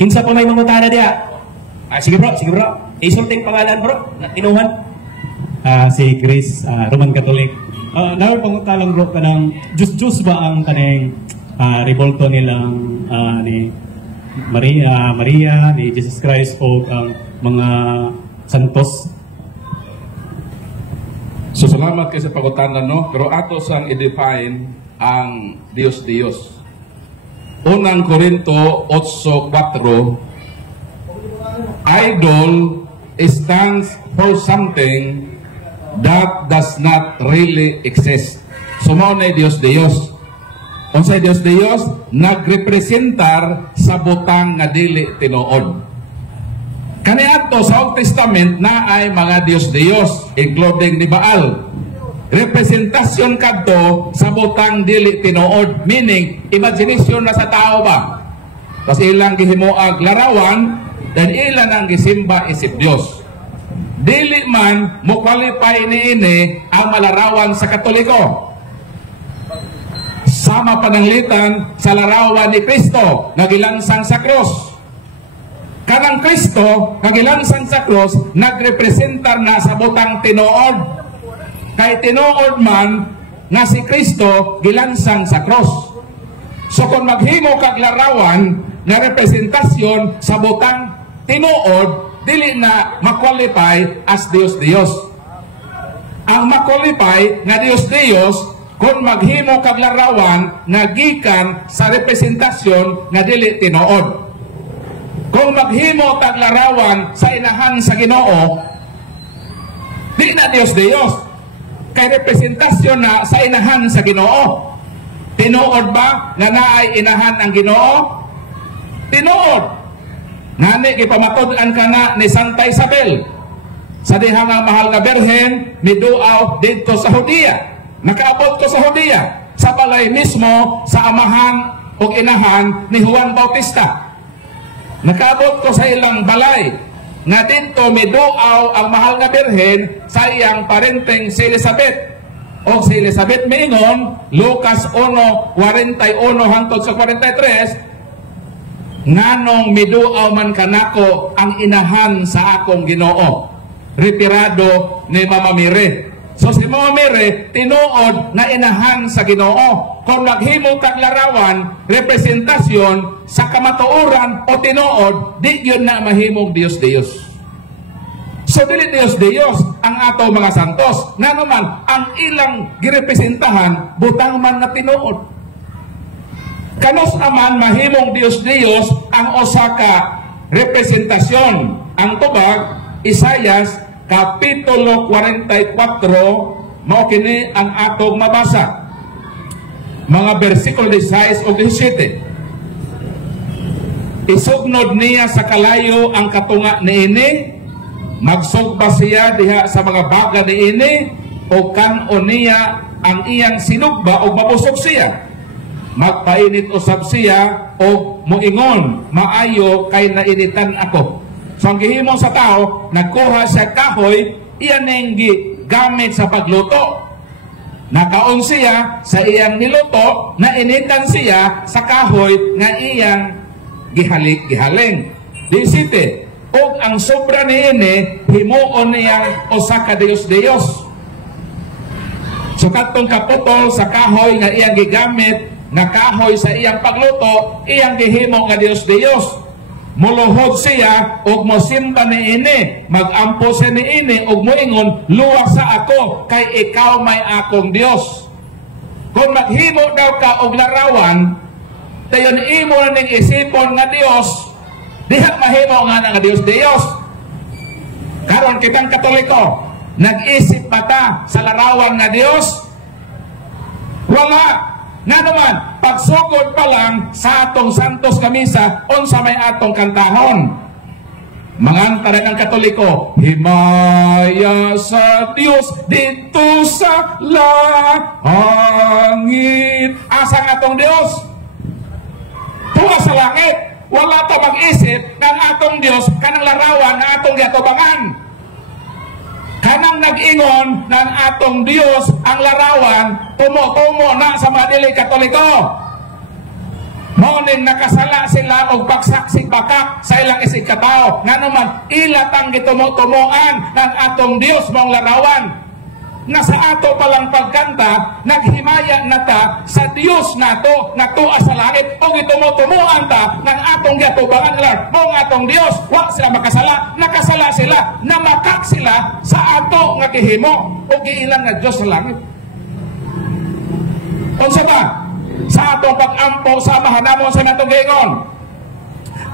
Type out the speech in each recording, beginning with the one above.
Kinsa pa may mangutana diya? Sige bro, sige bro. Isulting pangalan bro, na tinuhan. Si Chris, Roman Catholic. Nawal pangutalang bro kanang Diyos ba ang kanang revolto nilang ni Maria, ni Jesus Christ o ang mga santos? So salamat kayo sa pagutanan, no? Pero ato sang i-define ang Diyos. Unang Korinto 8:4, idol stands for something that does not really exist. So mao na Diyos. Unsay Diyos? Nagrepresentar sa butang nga dili tinuod. Kaniadto sa Old Testament na ay mga Diyos, including ni Baal. Representasyon kadto sa butang dili tinuod, meaning imagination na sa tao ba? Kasi ilang gihimuag larawan dan ilan ang gisimba isip Dios. Dili man mo qualify niini ang malarawan sa Katoliko. Sama pananglitan sa larawan ni Kristo nga gilansang sa krus. Kanang Kristo nga gilansang sa krus nagrepresentar na sa butang tinuod. Kay tinuod man nga si Kristo gilansang sa krus. So kung maghimo kag larawan nga representasyon sa butang tinuod, dili na makwalify as Diyos. Ang makwalify nga Diyos kung maghimo kag larawan nga gikan sa representasyon nga dili tinuod. Kung maghimo kag larawan sa inahan sa Ginoo, di na Diyos. Kay representasyon na sa inahan sa Ginoo. Tinuod ba nga naay inahan ang Ginoo? Tinuod. Ngani gipamatod-an kana ni Santa Isabel sa dihang nga mahal nga berhen miduaw didto sa Judea. Nakaabot ko sa Judea sa balay mismo sa amahan o inahan ni Juan Bautista. Nakaabot ko sa ilang balay nga dito miduaw ang mahal nga berhen sa iyang parenteng si Elizabeth. O si Elizabeth miingon, Lucas 1:41 hangtod sa 43, nganong miduaw man kanako ang inahan sa akong Ginoo. Retirado ni Mama Mary. So si Mama Mary tinuod na inahan sa Ginoo. Kung naghimo kag larawan, representasyon sa kamatuoran o tinuod, di yun na mahimong Diyos. So dili Diyos ang ato mga santos. Na naman ang ilang girepresentahan butang man na tinuod. Kanos naman mahimong Diyos ang osaka representasyon. Ang tubag Isaias Kapitulo 44, mao kini ang atong mabasa. Mga bersikulo 16 o 17. Isugnod niya sa kalayo ang katunga niini, magsugba siya diha sa mga baga niini, o kanon niya ang iyang sinugba o mabusog siya. Magpainit usab siya o muingon, maayo kay nainitan ako. So ang gihimo sa tao, nagkuha siya kahoy, iyan ang gamit sa pagluto. Nakaon siya sa iyang niluto, nainitan siya sa kahoy nga iyang gihaling. Disite, og ang sobra niini, himuon niyang usa ka Diyos. So katong kaputol sa kahoy nga iyang gigamit, nga kahoy sa iyang pagluto, iyang gihimo nga Diyos. Muluhod siya og mosimba niini, magampo siya niini og moingon, luwas sa ako kay ikaw may akong Dios. Kung maghimo daw ka og larawan, dayon imo na ning isipon nga Dios, diha mahimo nga nga Dios. Karon kitang Katoliko, nag-isip pa ta sa larawan nga Dios? Wala. Nga naman, pagsugod pa lang sa atong Santos Kamisa, unsa may atong kantahon. Manganta ng Katoliko, himaya sa Dios dito sa langit. Asa nga atong Dios? Tuwa sa langit. Wala to mag-isip ng atong Dios kanang larawan na atong giatubangan. Kanang nag-ingon ng atong Dios ang larawan, tumo-tumo na sa mga dili Katoliko. Moning nakasala sila og pagsaksig bakak sa ilang isig katao. Nga naman, ilatang gitumutumoan ng atong Dios mong larawan. Na sa ato palang pagkanta, naghimaya na ta sa Dios nato, natua sa langit, o gitumutumoan ta ng atong gatubangan nila. Mong atong Dios, wa sila makasala, nakasala sila, namakak sila sa ato nga gihimo, o giilang nga Dios sa langit. Unsa ba? Sa atong pag-ampo sa amahanamo sa natong gingon.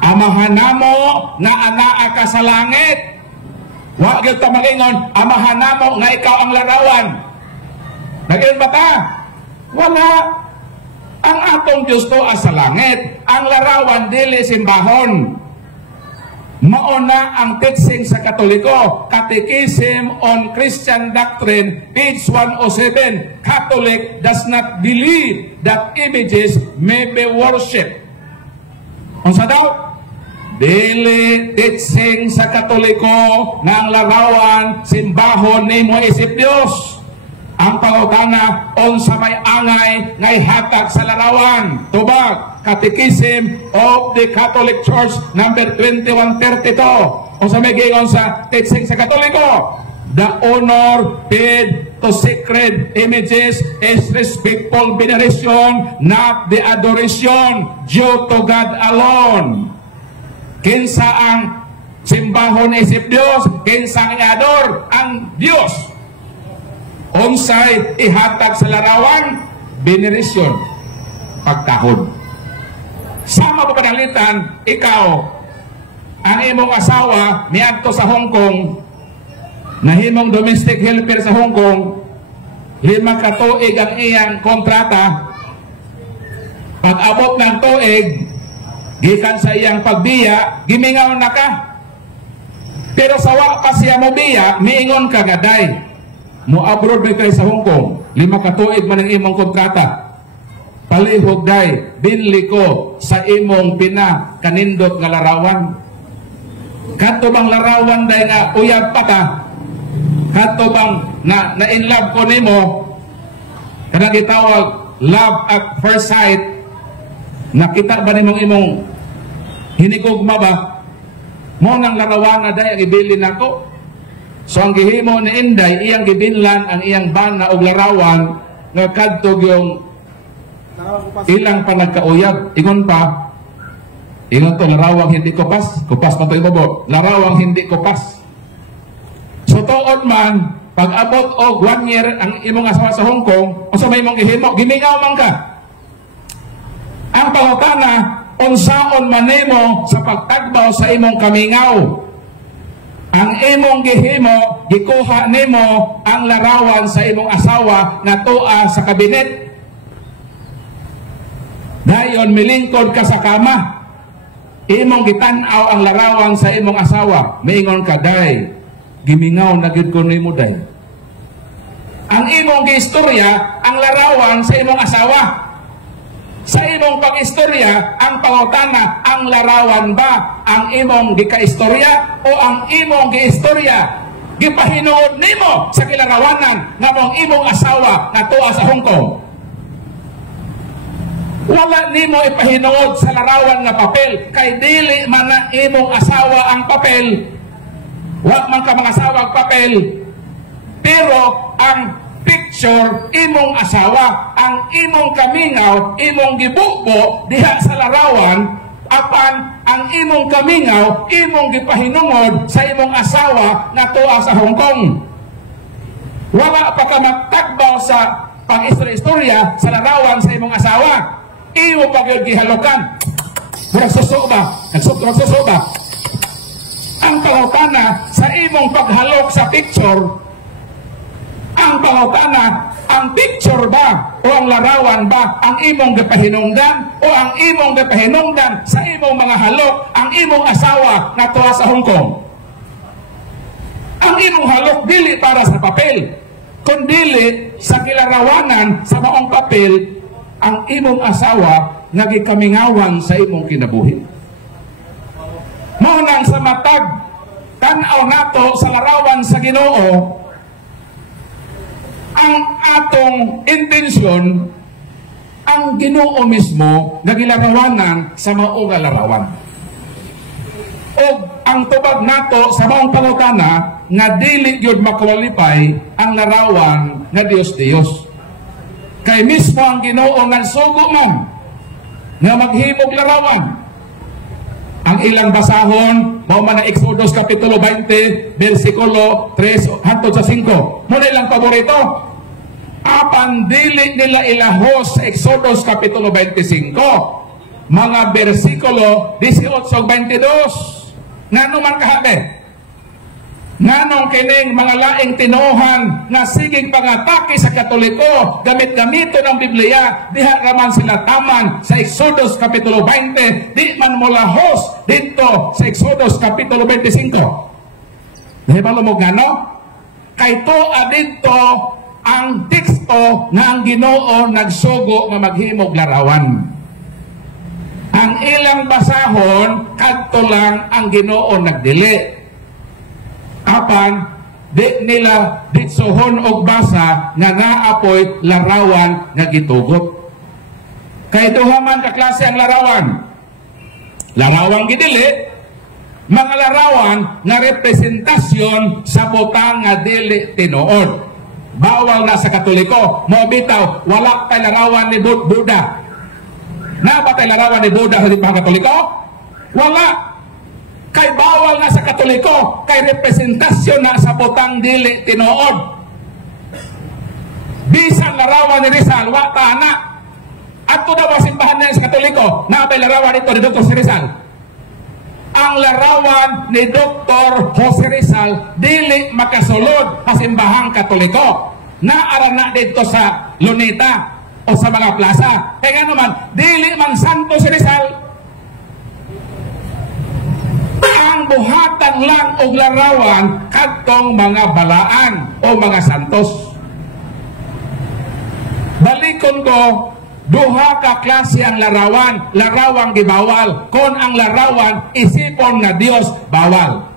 Amahanamo na anaa ka sa langit. Wa gyud ta magingon, amahanamo nga ikaw ang larawan. Nagin ba ta? Wala. Ang atong Dios to sa langit. Ang larawan dili simbahon. Mauna ang teaching sa Katoliko, Catechism on Christian Doctrine, page 107. Catholic does not believe that images may be worshipped. Unsa daw? Dili teaching sa Katoliko na ang larawan, simbahon nimo isip Dios. Ang pangutana, unsa may angay ngay hatag sa larawan. Tubag, Catechism of the Catholic Church, number 2132. Unsa may gingon sa teaching sa Katoliko? The honor paid to sacred images is respectful veneration, not the adoration due to God alone. Kinsa ang simbahon isip Dios, kinsa ang iador ang Dios. Unsay ihatag sa larawan, veneration, pagkahod. Sama pa panalitan, ikaw, ang imong asawa miadto sa Hong Kong, nahimong domestic helper sa Hong Kong, 5 ka tuig ang iyang kontrata. Pag abot ng tuig, gikan sa iyang pagbiya, gimingaw na ka. Pero sa wa pa siya mo biya, miingon ka gaday. Mo abroad na tayo sa Hong Kong, 5 ka tuig man ang imong kontrata. Palihog day, binli ko sa imong kanindot nga larawan. Kato bang larawan day nga uyab pa ka? Kato bang na in love ko nimo? Kanang gitawag love at first sight. Nakita ba nimong imong hinigugma ba? Mo nang larawan na day ang ibili nako. So ang gihimo ni Inday, iyang gibinlan ang iyang bana og larawan nga kadtog yung ilang pa nagkauyab. Ingon pa, ingon to, larawang hindi kupas. Kupas pa to ibobo. Larawang hindi kupas. So tuod man, pag abot og 1 year ang imong asawa sa Hong Kong, o sa may imong gihimo, gimingaw man ka. Ang pangutana, unsaon man nimo sa pagtagbaw sa imong kamingaw. Ang imong gihimo, gikuha nimo ang larawan sa imong asawa na tua sa kabinet. Dayon milingkod ka sa kama. Imong gitan-aw ang larawan sa imong asawa. Miingon ka, day, gimingaw na gid ko nimo day. Ang imong giistorya ang larawan sa imong asawa. Sa imong pag-istorya, ang pangutana, ang larawan ba ang imong gikaistorya o ang imong giistorya gipahinuod nimo sa kilarawanan nga mong imong asawa na tuwa sa Hong Kong? Wala nimo ipahinuod sa larawan nga papel kay dili man na imong asawa ang papel. Wa man ka mga asawa ang papel. Pero ang picture, imong asawa, ang imong kamingaw, imong gibubo diha sa larawan, apan ang imong kamingaw, imong gipahinungod sa imong asawa na tuwa sa Hong Kong. Wala pa ka magtagbaw sa pang-istorya sa larawan sa imong asawa. Imo pa gyud gihalukan. Murag suso ba? Nagsuso ba? Ang pangutana sa imong paghalok sa picture, ang pangutana, ang picture ba o ang larawan ba ang imong gipahinungdan o ang imong gipahinungdan sa imong mga halok ang imong asawa na tuwa sa Hong Kong? Ang imong halok dili para sa papel, kundi sa kilarawanan sa maong papel ang imong asawa nga gikamingawan sa imong kinabuhi. Mao nang sa matag tan-aw nato sa larawan sa Ginoo, ang atong intensyon ang Ginoo mismo nagilarawanan sa mao nga larawan. O ang tubag nato sa maong pangutana nga dili gyud makwalify ang larawan nga Dios. Kay mismo ang Ginoo nga sugo man nga maghimog larawan. Ang ilang basahon mao man ang Exodus kapitulo 20 bersikulo 3 hangtod sa 5. Muna ilang paborito. Apan dili nila ilahos sa Exodus kapitulo 25 mga bersikulo 18-22. Ngano man kahabe? Nganong kining mga laing tinuhan nga sigig pangatake sa Katoliko gamit-gamito ng Biblia diha raman sila taman sa Exodus kapitulo 20 di man molahos dito sa Exodus kapitulo 25. Diba lumog ngano? Kay tuwa dito ang teksto nga ang Ginoo nagsugo nga maghimog larawan. Ang ilang basahon kadto lang ang Ginoo nagdili. Apan di nila ditsohon og basa nga naapoy larawan nga gitugot. Kay duha man ka klase ang larawan. Larawan gidili, mga larawan nga representasyon sa butang nga dili tinuod. Bawal na sa Katoliko. Mo bitaw, wala kay larawan ni Buddha. Na ba kay larawan ni Buddha sa mga Katoliko? Wala. Kay bawal na sa Katoliko, kay representasyon na sa butang dili tinuod. Bisan larawan ni Rizal, wata na. At ito daw simbahan na sa Katoliko, na may larawan ito ni Dr. Rizal. Ang larawan ni Dr. Jose Rizal dili makasulod sa simbahang Katoliko. Naara na dito sa Luneta o sa mga plaza. Kaya nga naman, dili man santo si Rizal. Ang buhatan lang og larawan kadtong mga balaan o mga santos. Balikon ko, duha ka klase ang larawan. Larawang gibawal. Kung ang larawan isipon nga Dios, bawal.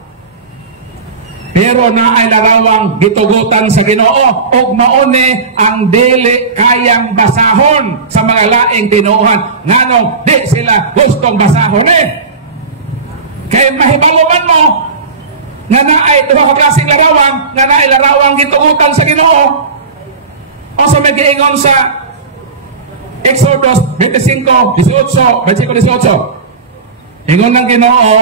Pero na ay larawang gitugutan sa Ginoo ug mauni ang dili kayang basahon sa mga laing tinuhan. Nganong di sila gustong basahon Kay mahibaluman mo nga naay duha ka klaseng larawan, nga naay larawang gitugutan sa Ginoo. O sa may giingon sa Exodus 25:18, versikulo 18. Ingon ng Ginoo,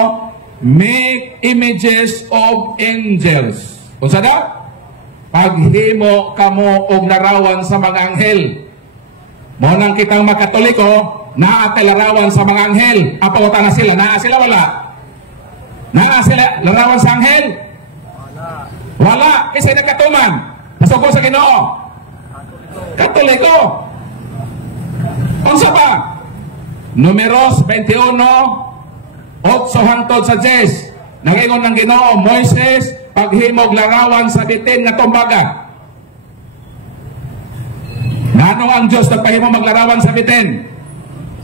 make images of angels. Unsa daw? Paghimo kamo og larawan sa mga anghel. Mo nang kitang makatoliko, naa kay larawan sa mga anghel. Apa na sila? Naa sila wala? Naa sila larawan sa anghel? Wala. Kasi nagkatuman. Nasuko sa Ginoo. Katoliko. Unsa ba? Numeros 21:8 hangtod sa 10. Nangingon ng Ginoo, Moises, paghimog larawan sa bitin nga tumbaga. Nanong ang Diyos nagpahimo maglarawan sa bitin?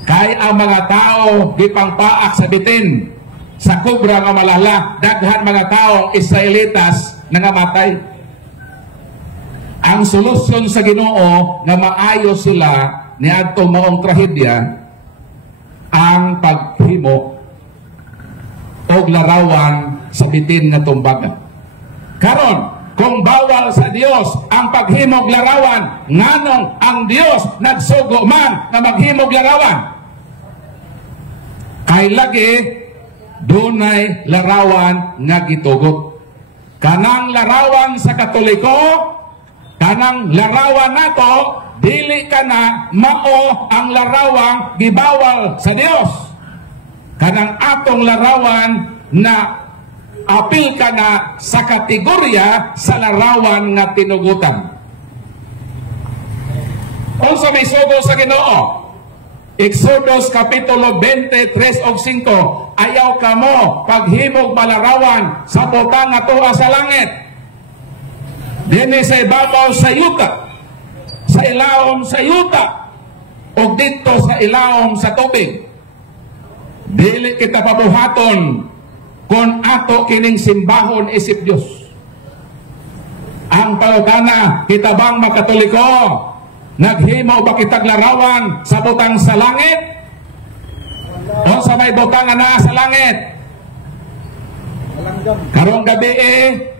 Kay ang mga tao gipangpaak sa bitin. Sa kubra nga malala, daghan mga taong Israelitas nangamatay. Ang solusyon sa Ginoo na maayo sila niadtong maong trahedya ang paghimo og larawan sa bitin nga tumbaga. Karon, kung bawal sa Dios ang paghimog larawan, nganong ang Dios nagsugo man na maghimog larawan? Kay lagi dunay larawan nga gitugot. Kanang larawan sa Katoliko, kanang larawan nato, dili kana mao ang larawang gibawal sa Dios. Kanang atong larawan na apil kana sa kategorya sa larawan nga tinugutan. Unsa may sugo sa Ginoo? Exodus kapitulo 23:5, ayaw kamo paghimog malarawan sa butang nga tuwa sa langit. Dinhi sa ibabaw sa yuta, sa ilawom sa yuta, o dito sa ilawom sa tubig. Dili kita pabuhaton kung ato kining simbahon isip Dios. Ang palutana, kita bang makatoliko? Naghimo ba kitag larawan sa butang sa langit? O sa may butang na sa langit? Karong gabi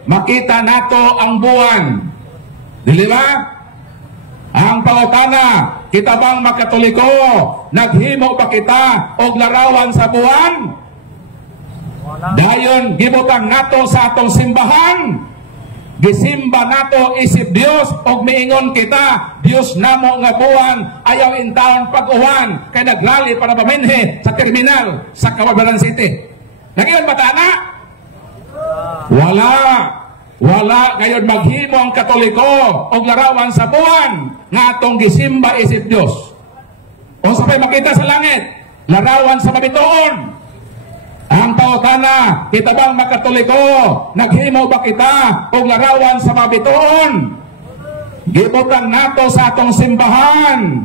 makita nato ang buwan. Dili ba? Ang pangutana, kita bang makatoliko, naghimo pa kita og larawan sa buwan? Dayon gibutang nato sa atong simbahan. Gisimba nato isip Dios og miingon kita, Dios namo nga buwan ayaw intawon pag-uwan kay naglali para paminhi sa terminal sa Cababalan City. Nangiyon ba tana? Wala ngayon maghimo ang Katoliko og larawan sa buwan nga atong gisimba isip Dios. O sabay makita sa langit, larawan sa mabituon. Ang pautana, kita bang makatoliko, naghimo ba kita og larawan sa mabituon? Gibutang nato sa atong simbahan,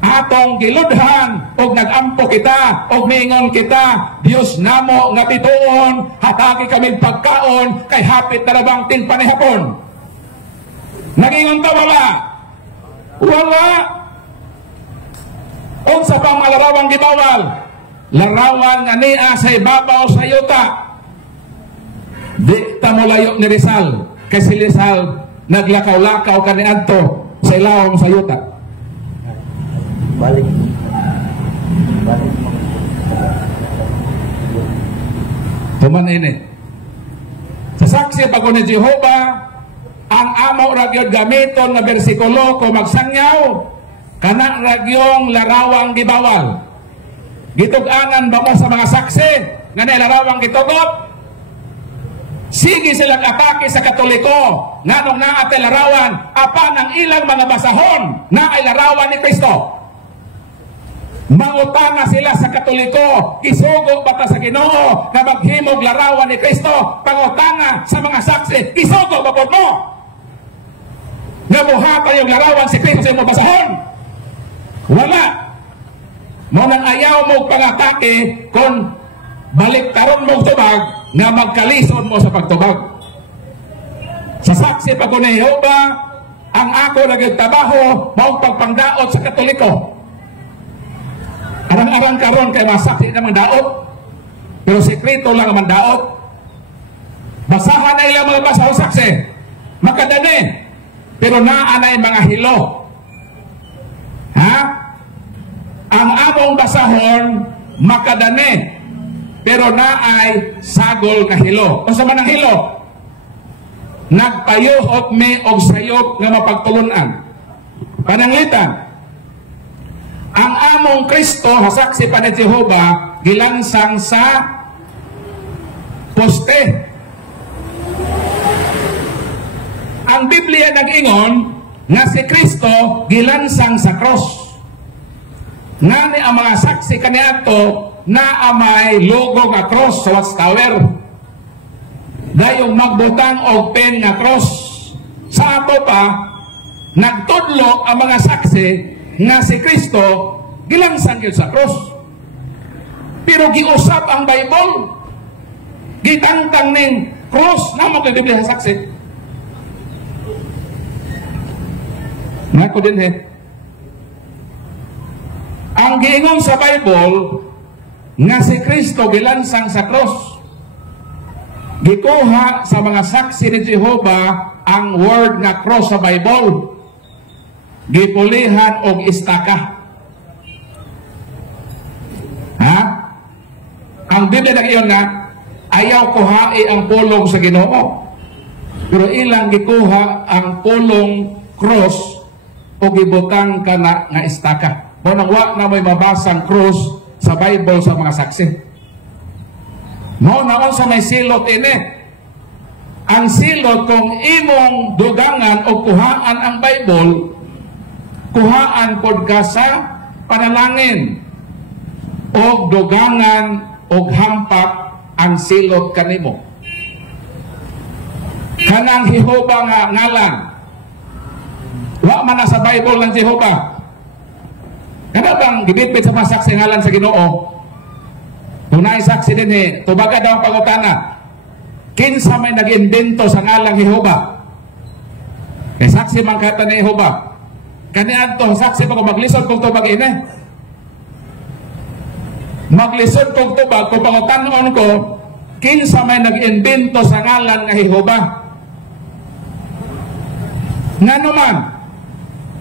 atong giludhan og nagampo kita og miingon kita, Dios namo nga bituon, hatagi kami pagkaon kay hapit na labang tinpanihapon. Nagingon ta wala. Unsa pang malarawang gibawal? Larawan nga niya sa ibabaw sa yuta. Di ta mo layo ni Rizal, kay si Rizal naglakaw-lakaw kaniadto sa ilawom sa yuta. Balik. Tuman ini. Sa saksi pag ni Jehova, ang amo ragyod gamiton nga bersikulo ko magsangyaw, kana ragyong larawang gibawal. Gituganan ba mo sa mga saksi nga nilarawang gitugot? Sige silang atake sa Katoliko nganong naate larawan apan ang ilang mga basahon na ay larawan ni Kristo. Mangutana sila sa Katoliko, isugo ba ta sa Ginoo na maghimog larawan ni Kristo? Pangutana sa mga saksi, isugo ba po mo? Nga buhatan yung larawan si Kristo sa imong basahon? Wala. Mo nang ayaw mo pangatake kung baliktaron mo tubag na magkalisod mo sa pagtubag. Sa saksi pa ko na Jehova, ang ako nagtrabaho mao pagpangdaot sa Katoliko. Arang-arang karon kay masaksi na daot, pero sekreto lang ang daot. Basahan na ilang mga basahon saksi, makadani, pero naanay mga hilo. Ha? Ang among basahon makadani, pero naay sagol ka hilo. O sa manang hilo, nagpayuhot me og sayop nga mapagtulunan. Pananglitan, ang among Kristo hasaksi pa ni Jehova gilansang sa poste. Ang Biblia nag-ingon nga si Kristo gilansang sa cross. Ngani ang mga saksi kaniadto na amay logo nga cross sa watchtower. Dayong magbutang og pen nga cross. Sa ato pa, nagtudlo ang mga saksi nga si Kristo gilansang gyud sa cross. Pero giusap ang Bible. Gitangtang ning cross na mo kay Biblia sa saksi. Nako din ang giingon sa Bible nga si Kristo gilansang sa cross. Gikuha sa mga saksi ni Jehova ang word nga cross sa Bible. Gipulihan og istaka. Ha? Ang Biblia nag-iyon nga ayaw kuhai ang pulong sa Ginoo. Pero ilang gikuha ang pulong cross o gibutang kana nga istaka. Munang wa na may mabasang cross sa Bible sa mga saksi. Mo naon sa may silot ini. Ang silot kung imong dugangan o kuhaan ang Bible, kuhaan pod ka sa panalangin o dugangan o hampak ang silot kanimo. Kanang Jehova nga ngalan, wa man na sa Bible ng Jehova. Kada bang gibitbit sa mga saksi ngalan sa Ginoo? Tunay saksi din tubaga daw ang pangutana. Kinsa may nag-invento sa ngalang Jehova? Kay saksi man kata ni Jehova. Kaniadto saksi pa ko maglisod kog tubag ini. Maglisod kog tubag kung pangutan-on ko kinsa may nag-imbento sa ngalan nga Jehova. Nga naman,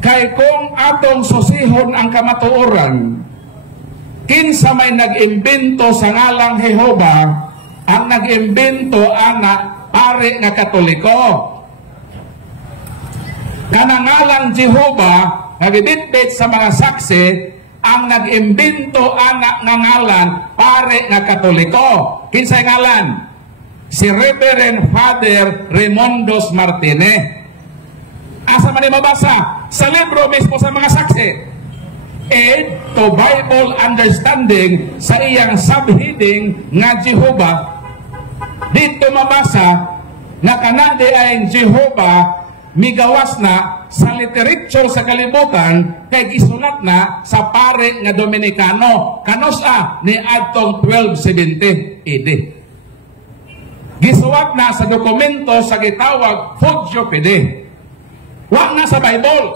kay kung atong susihon ang kamatuoran, kinsa may nag-imbento sa ngalang Jehova, ang nag-imbento ana pare nga Katoliko. Kanangalang Jehova, nagibitbit sa mga saksi, ang nag-imbento anak nga ngalan, pare nga Katoliko. Kinsay ngalan? Si Reverend Father Raimundos Martinez. Asa man mabasa? Sa libro mismo sa mga saksi. Aid to Bible Understanding sa iyang subheading nga Jehova. Dito mabasa na kanade ay Jehova migawas na sa literature sa kalibutan kay gisulat na sa pare nga Dominicano kanos ni adtong 1270 AD. Gisulat na sa dokumento sa gitawag Fogio Fide. Wa na sa Bible.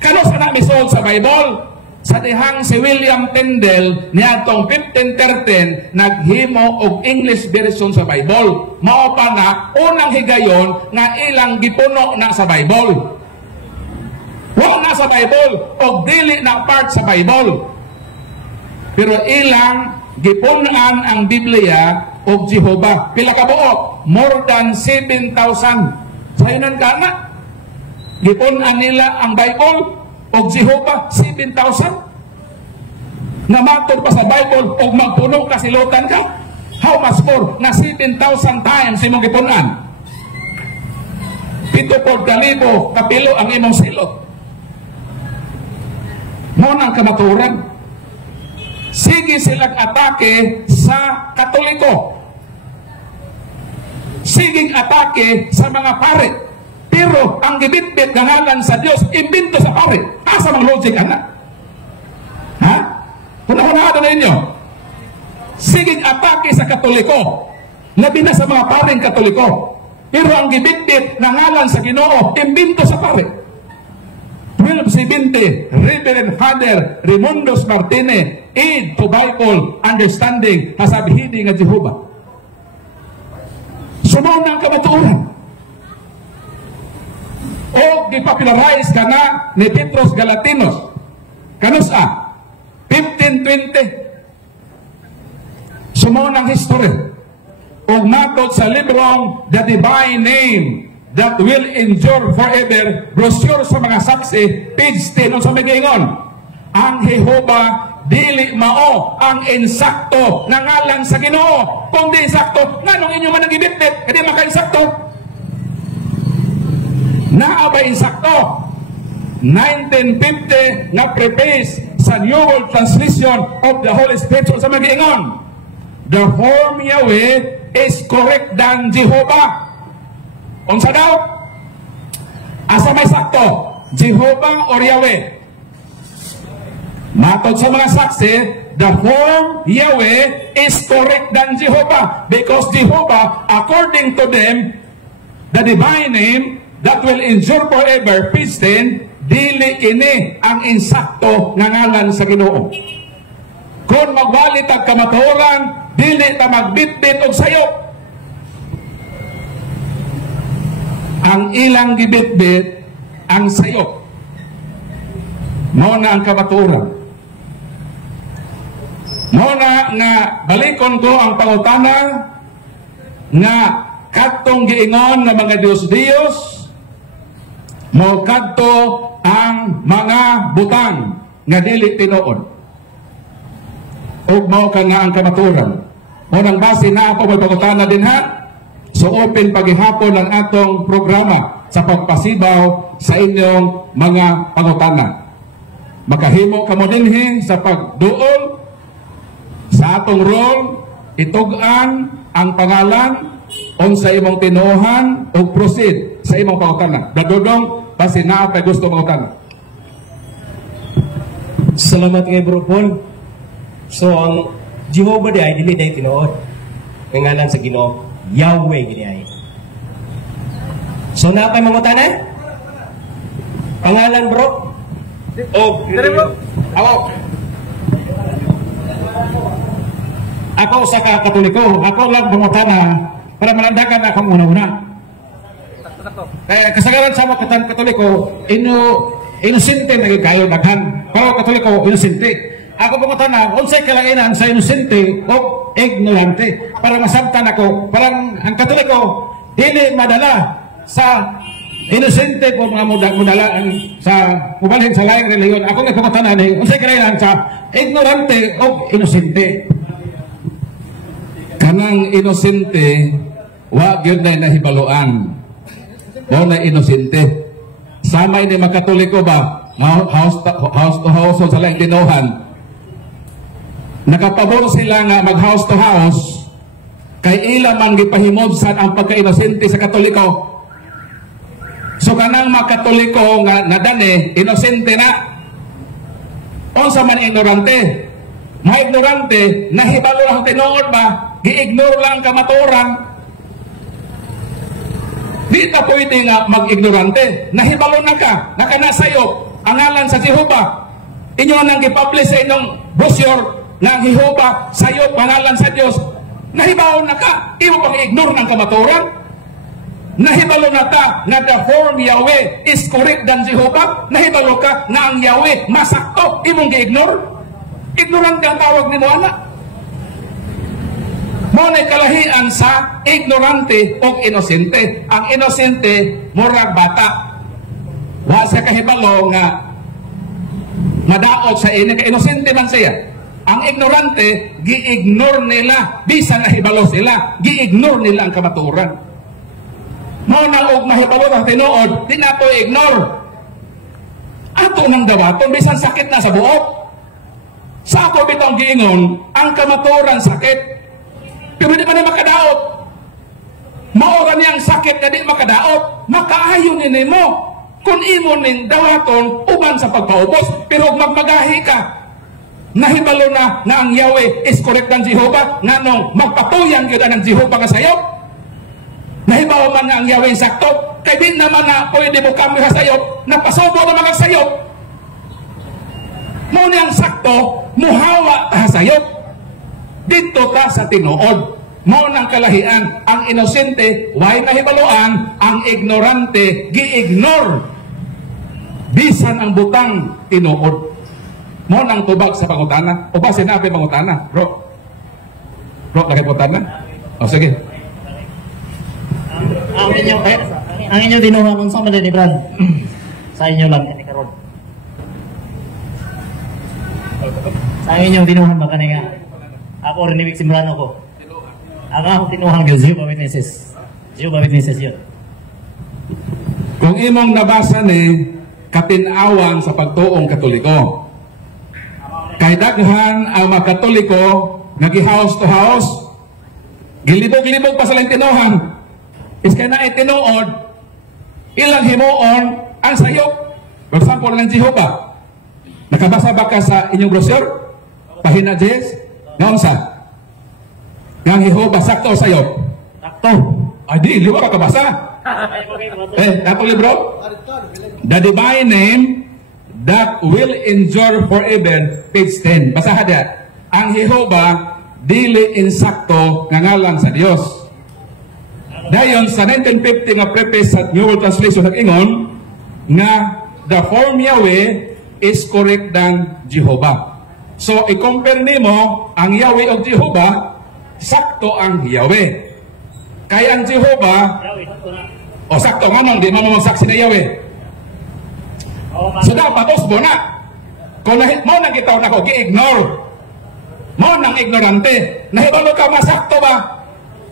Kanos na misol sa Bible? Sa dihang si William Tyndale niadtong 1513 naghimo og English version sa Bible. Mao pa na unang higayon nga ilang gipuno na sa Bible. Wa na sa Bible og dili na part sa Bible. Pero ilang gipunan ang Biblia og Jehova. Pila ka buok? More than 7,000. Sa inon kana gipunan nila ang Bible og Jehova 7,000. Namatod pa sa Bible og magpuno ka silutan ka. How much more na 7,000 times imong gipunan? 7,000 kapilo ang imong silot. Mo nang kamaturan. Sige silang atake sa Katoliko. Sige atake sa mga pare. Pero ang gibitbit ng ngalan sa Diyos, imbento sa pare. Asa mang logic, anak? Ha? Punahunahado na inyo. Siging atake sa Katoliko. Labi na sa mga pareng Katoliko. Pero ang gibitbit ng ngalan sa Ginoo, imbento sa pare. 1270, Reverend Father Raimundos Martinez, Aid to Bible Understanding, hasabhidi nga Jehova. Sumaw ng kamatuoran. O gipapilarize ka na ni Petros Galatinos. Kanus 1520. Sumaw ng history. O matot sa librong The Divine Name That Will Endure Forever, brochure sa mga saksi, page 10, sa magiingon. Ang Jehova dili mao ang insakto nga ngalan sa Ginoo. Kung di insakto, nganong inyo man nagibitbit, kadi maka-insakto. Naabay insakto. 1950 na preface sa New World Translation of the Holy Scripture sa magiingon. The form Yahweh is correct than Jehovah. Unsa daw? Asa may sakto? Jehovah or Yahweh? Matod sa mga saksi, the form Yahweh is correct than Jehovah because Jehovah, according to them, the divine name that will endure forever, page 10, dili ini ang insakto nga ngalan sa Ginoo. Kung magwalit ang kamatuoran, dili ta magbitbit og sayop. Ang ilang gibitbit ang sayop. Mao na ang kamatuoran. Mao na nga balikon ko ang pangutana nga kadtong giingon nga mga Dios-Dios mo kadto ang mga butang nga dili tinuod. Ug mao ka nga ang kamatuoran. Mo nang base na ako magpangutana din ha. So open paghihapon ang atong programa sa pagpasibaw sa inyong mga pangutana. Makahimo kamo dinhi sa pagduol sa atong role, itugan ang pangalan unsa imong tinuohan o proceed sa imong pangutana. Dadodong base na kay gusto pangutana. Salamat kay Bro Paul. So ang Jehovah di ay dili day tinuod. Ngalan sa Ginoo, Yahweh gini ay. So napay mangutana? Pangalan bro? Ako sa Katoliko, ako lang bumutana para malandagan akong una-una. Kasagaran sa mga Katoliko, inosente naging kayo daghan. Pero Katoliko, inosente. Ako bumutana, unsay kalainan sa inosente o ignorante. Para masabtan ako, parang ang Katoliko, dili madala sa inosente po mga mudalaan sa mubalhin sa laing reliyon. Ako nga bumutana ni, unsay kalainan sa ignorante o inosente. Kanang inosente, wa gyud na nahibaluan. O na inosente. Samay ni Katoliko ba, house to house sa laing tinuhan. Nakapabor sila nga mag house to house kay ila man gipahimod sa ang pagka-inosente sa Katoliko. So kanang mga Katoliko nga nadani, inosente na. Unsa man ignorante? Mga ignorante, nahibalo lang tinuod ba? Gi-ignore lang kamaturan. Di ta pwede nga mag-ignorante. Nahibalo na ka, nakanasayop, ang ngalan sa Jehova. Inyo nang gipublish sa inyong brochure ng Jehova, sayop, pangalan sa Diyos. Nahibalo na ka, imo pang ignore ng kamaturan. Nahibalo na ka na the form Yahweh is correct than Jehova. Nahibalo ka na ang Yahweh masakto, imong gi-ignore. Ignorante ang tawag ni mo, anak. Muna'y kalahian sa ignorante o inosente. Ang inosente, murag bata. Wa sa kahibalo nga madaot sa ini, ka inosente man siya. Ang ignorante, gi-ignore nila. Bisan nahibalo sila, gi-ignore nila ang kamaturan. Muna og mahibalo ng tinuod, di na to ignore. Ato nang dawaton, bisan sakit na sa buot. Sa ako bitang giingon, ang kamaturan sakit. Pero di pa na makadaot. Maura niyang sakit na di makadaot. Makaayon ni mo. Kung imo ning dawaton, uban sa pagpaubos. Pero magmagahi ka. Nahibalo na ang Yahweh is correct ng Jehova. Nga nung magpatuyang yun ang Jehova nga sayop. Nahibalo man na ang Yahweh sakto. Kaya din naman na pwede mo kami sa sayop. Napasubo na mga sayop. Muna ang sakto, muhawa ta sayop. Dito ta sa tinuod. Mo nang kalahian, ang inosente, way nahibaluan, ang ignorante, gi-ignore. Bisan ang butang tinuod. Mo nang tubag sa pangutana. O ba sinabi pangutana? Bro, nakiputana? O sige. Ang inyo tinuhan kung saan ni Brad. Sa inyo lang, kani karon. Sa inyo tinuhan ba kani nga? Ako rin ibig simulano ko. Ang ako tinuhang yun, Jehovah Witnesses. Jehovah Witnesses yun. Kung imong nabasa ni katinawang sa pagtuong Katoliko. Kay daghan ang mga Katoliko nagi-house to house. Gilibog-libog pa silang tinuhang. Is kaya na itinuod, ilang himuon ang sayop. For example, ng Jehovah. Nakabasa ba ka sa inyong brochure? Pahina Jess? Ngayon sa? Yang Jehovah, sakto o sayop? Sakto. Ay di, liwa ka kabasa. Nato libro? The divine name that will endure forever, page 10. Basahan niya. Ang Jehovah, dili insakto nga ngalan sa Dios. Dayon sa 1950 nga preface sa New World Translation nag-ingon nga the form Yahweh is correct than Jehovah. So, i-compare nimo ang Yahweh o Jehovah, sakto ang Yahweh. Kaya ang Jehovah, o sakto nga di mo magsaksi na Yahweh. So, dapat usbo na. Kung mo nang itaw na ko, gi-ignore. Mo nang ignorante. Nahibalo ka masakto ba?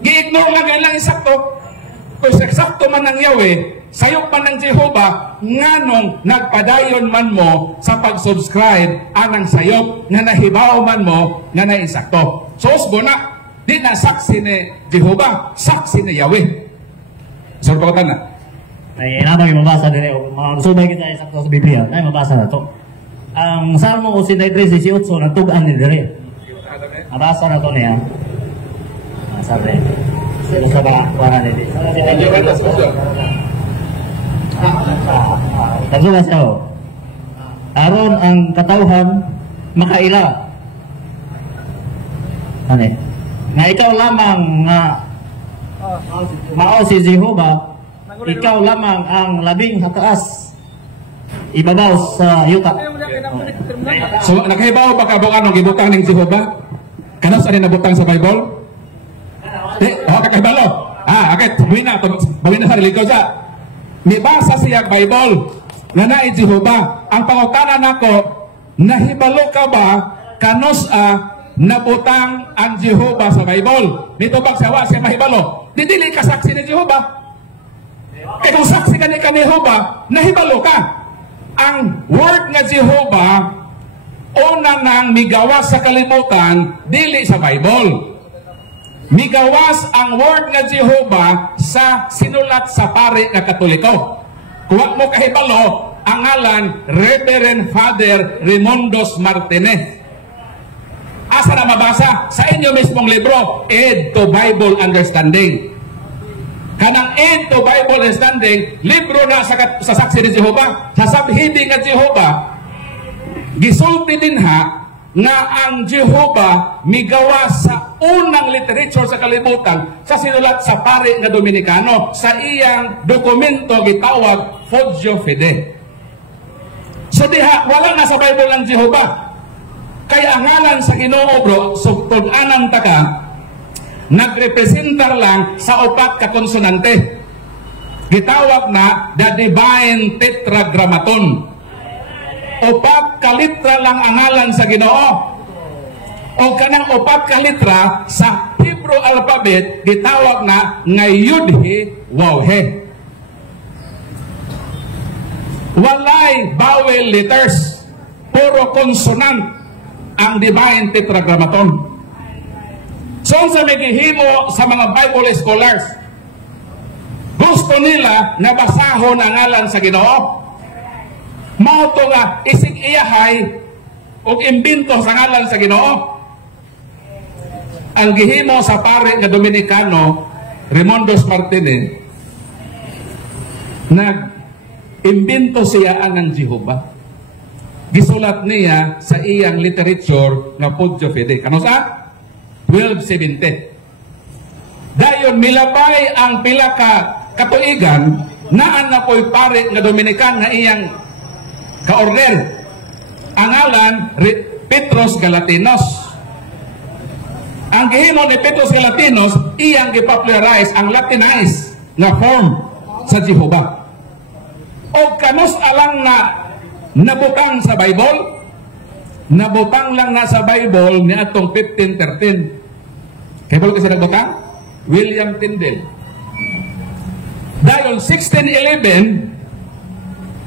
Gi-ignore lang yan lang isakto. Kung sakto man ng Yahweh, sayop man ng Jehovah, nganong nagpadayon man mo sa pag-subscribe anang sayop na nahibaw man mo nga naisakto. So, usbo na, di na saksi ni Jehovah, saksi ni Yahweh. So, pagkatan na. Ay, naman yung mabasa din eh. Masubay kita isakto sa Biblia. Ay, mabasa na to. Ang Salmo 83:18, nagtugaan ni Dere. Mabasa na to niya. Sabi. Sino sa ba? Kuha na nito. Nagsuba siya ho. Aron ang katawhan makaila. Ano nga ikaw lamang nga mao si Jehovah, ikaw lamang ang labing hataas ibabaw sa yuta. So nakahibaw ba ka bukang gibutang ning Jehovah? Kanos ani nabutang sa Bible? Kakahibalo. Akit, bawin na sa liliko siya. Nibasa siya Bible nga na Jehovah. Ang pangutana nako, nahibalo ka ba kanos nabutang ang Jehovah sa Bible? Nito bang sawa siya mahibalo? Dili ka saksi ni Jehovah. Kaya kung saksi ka ni Jehovah, nahibalo ka. Ang word nga Jehovah, una nang migawas sa kalibutan, dili sa Bible. Migawas ang word nga Jehovah sa sinulat sa pare nga Katoliko. Kuha mo kahibalo, ang ngalan Reverend Father Raimundos Martinez. Asa na mabasa? Sa inyo mismong libro, Aid to Bible Understanding. Kanang Aid to Bible Understanding, libro na sa saksi ni Jehovah, sa sabhidi nga Jehovah, gisulti din nga ang Jehovah migawas sa unang literature sa kalibutan sa sinulat sa pare nga Dominikano sa iyang dokumento gitawag Fogio Fide. So diha wala na sa Bible ang Jehovah. Kaya ang ngalan sa Ginoo bro, sugtod-anan taka, nagrepresentar lang sa upat ka konsonante. Gitawag na the Divine Tetragrammaton. Upat ka litra lang ang ngalan sa Ginoo. O kanang upat ka litra sa Hebrew alphabet gitawag na nga Yud-He Waw-He. Walay vowel letters, puro consonant ang Divine Tetragrammaton. So sa naghihimo sa mga Bible scholars, gusto nila na basahon ang ngalan sa Ginoo. Mao to nga isig iyahay og imbento sa ngalan sa Ginoo. Ang gihimo sa pare nga Dominikano Raimundos Martinez, nag-imbento siya ang Jehovah. Gisulat niya sa iyang literature nga Fogio Fide. Kano sa 1270. Dayon milabay ang pila ka katuigan naan na ko'y pare nga Dominican nga iyang ka-order. Ang ngalan Petros Galatinos. Ang gihimo ni Petros Galatinos, iyang gipopularize ang Latinized na form sa Jehovah. O kanus alang na nabutang sa Bible, nabutang lang na sa Bible ni atong 1513. Kaya kasi nabutang? William Tyndale. Dahil 1611,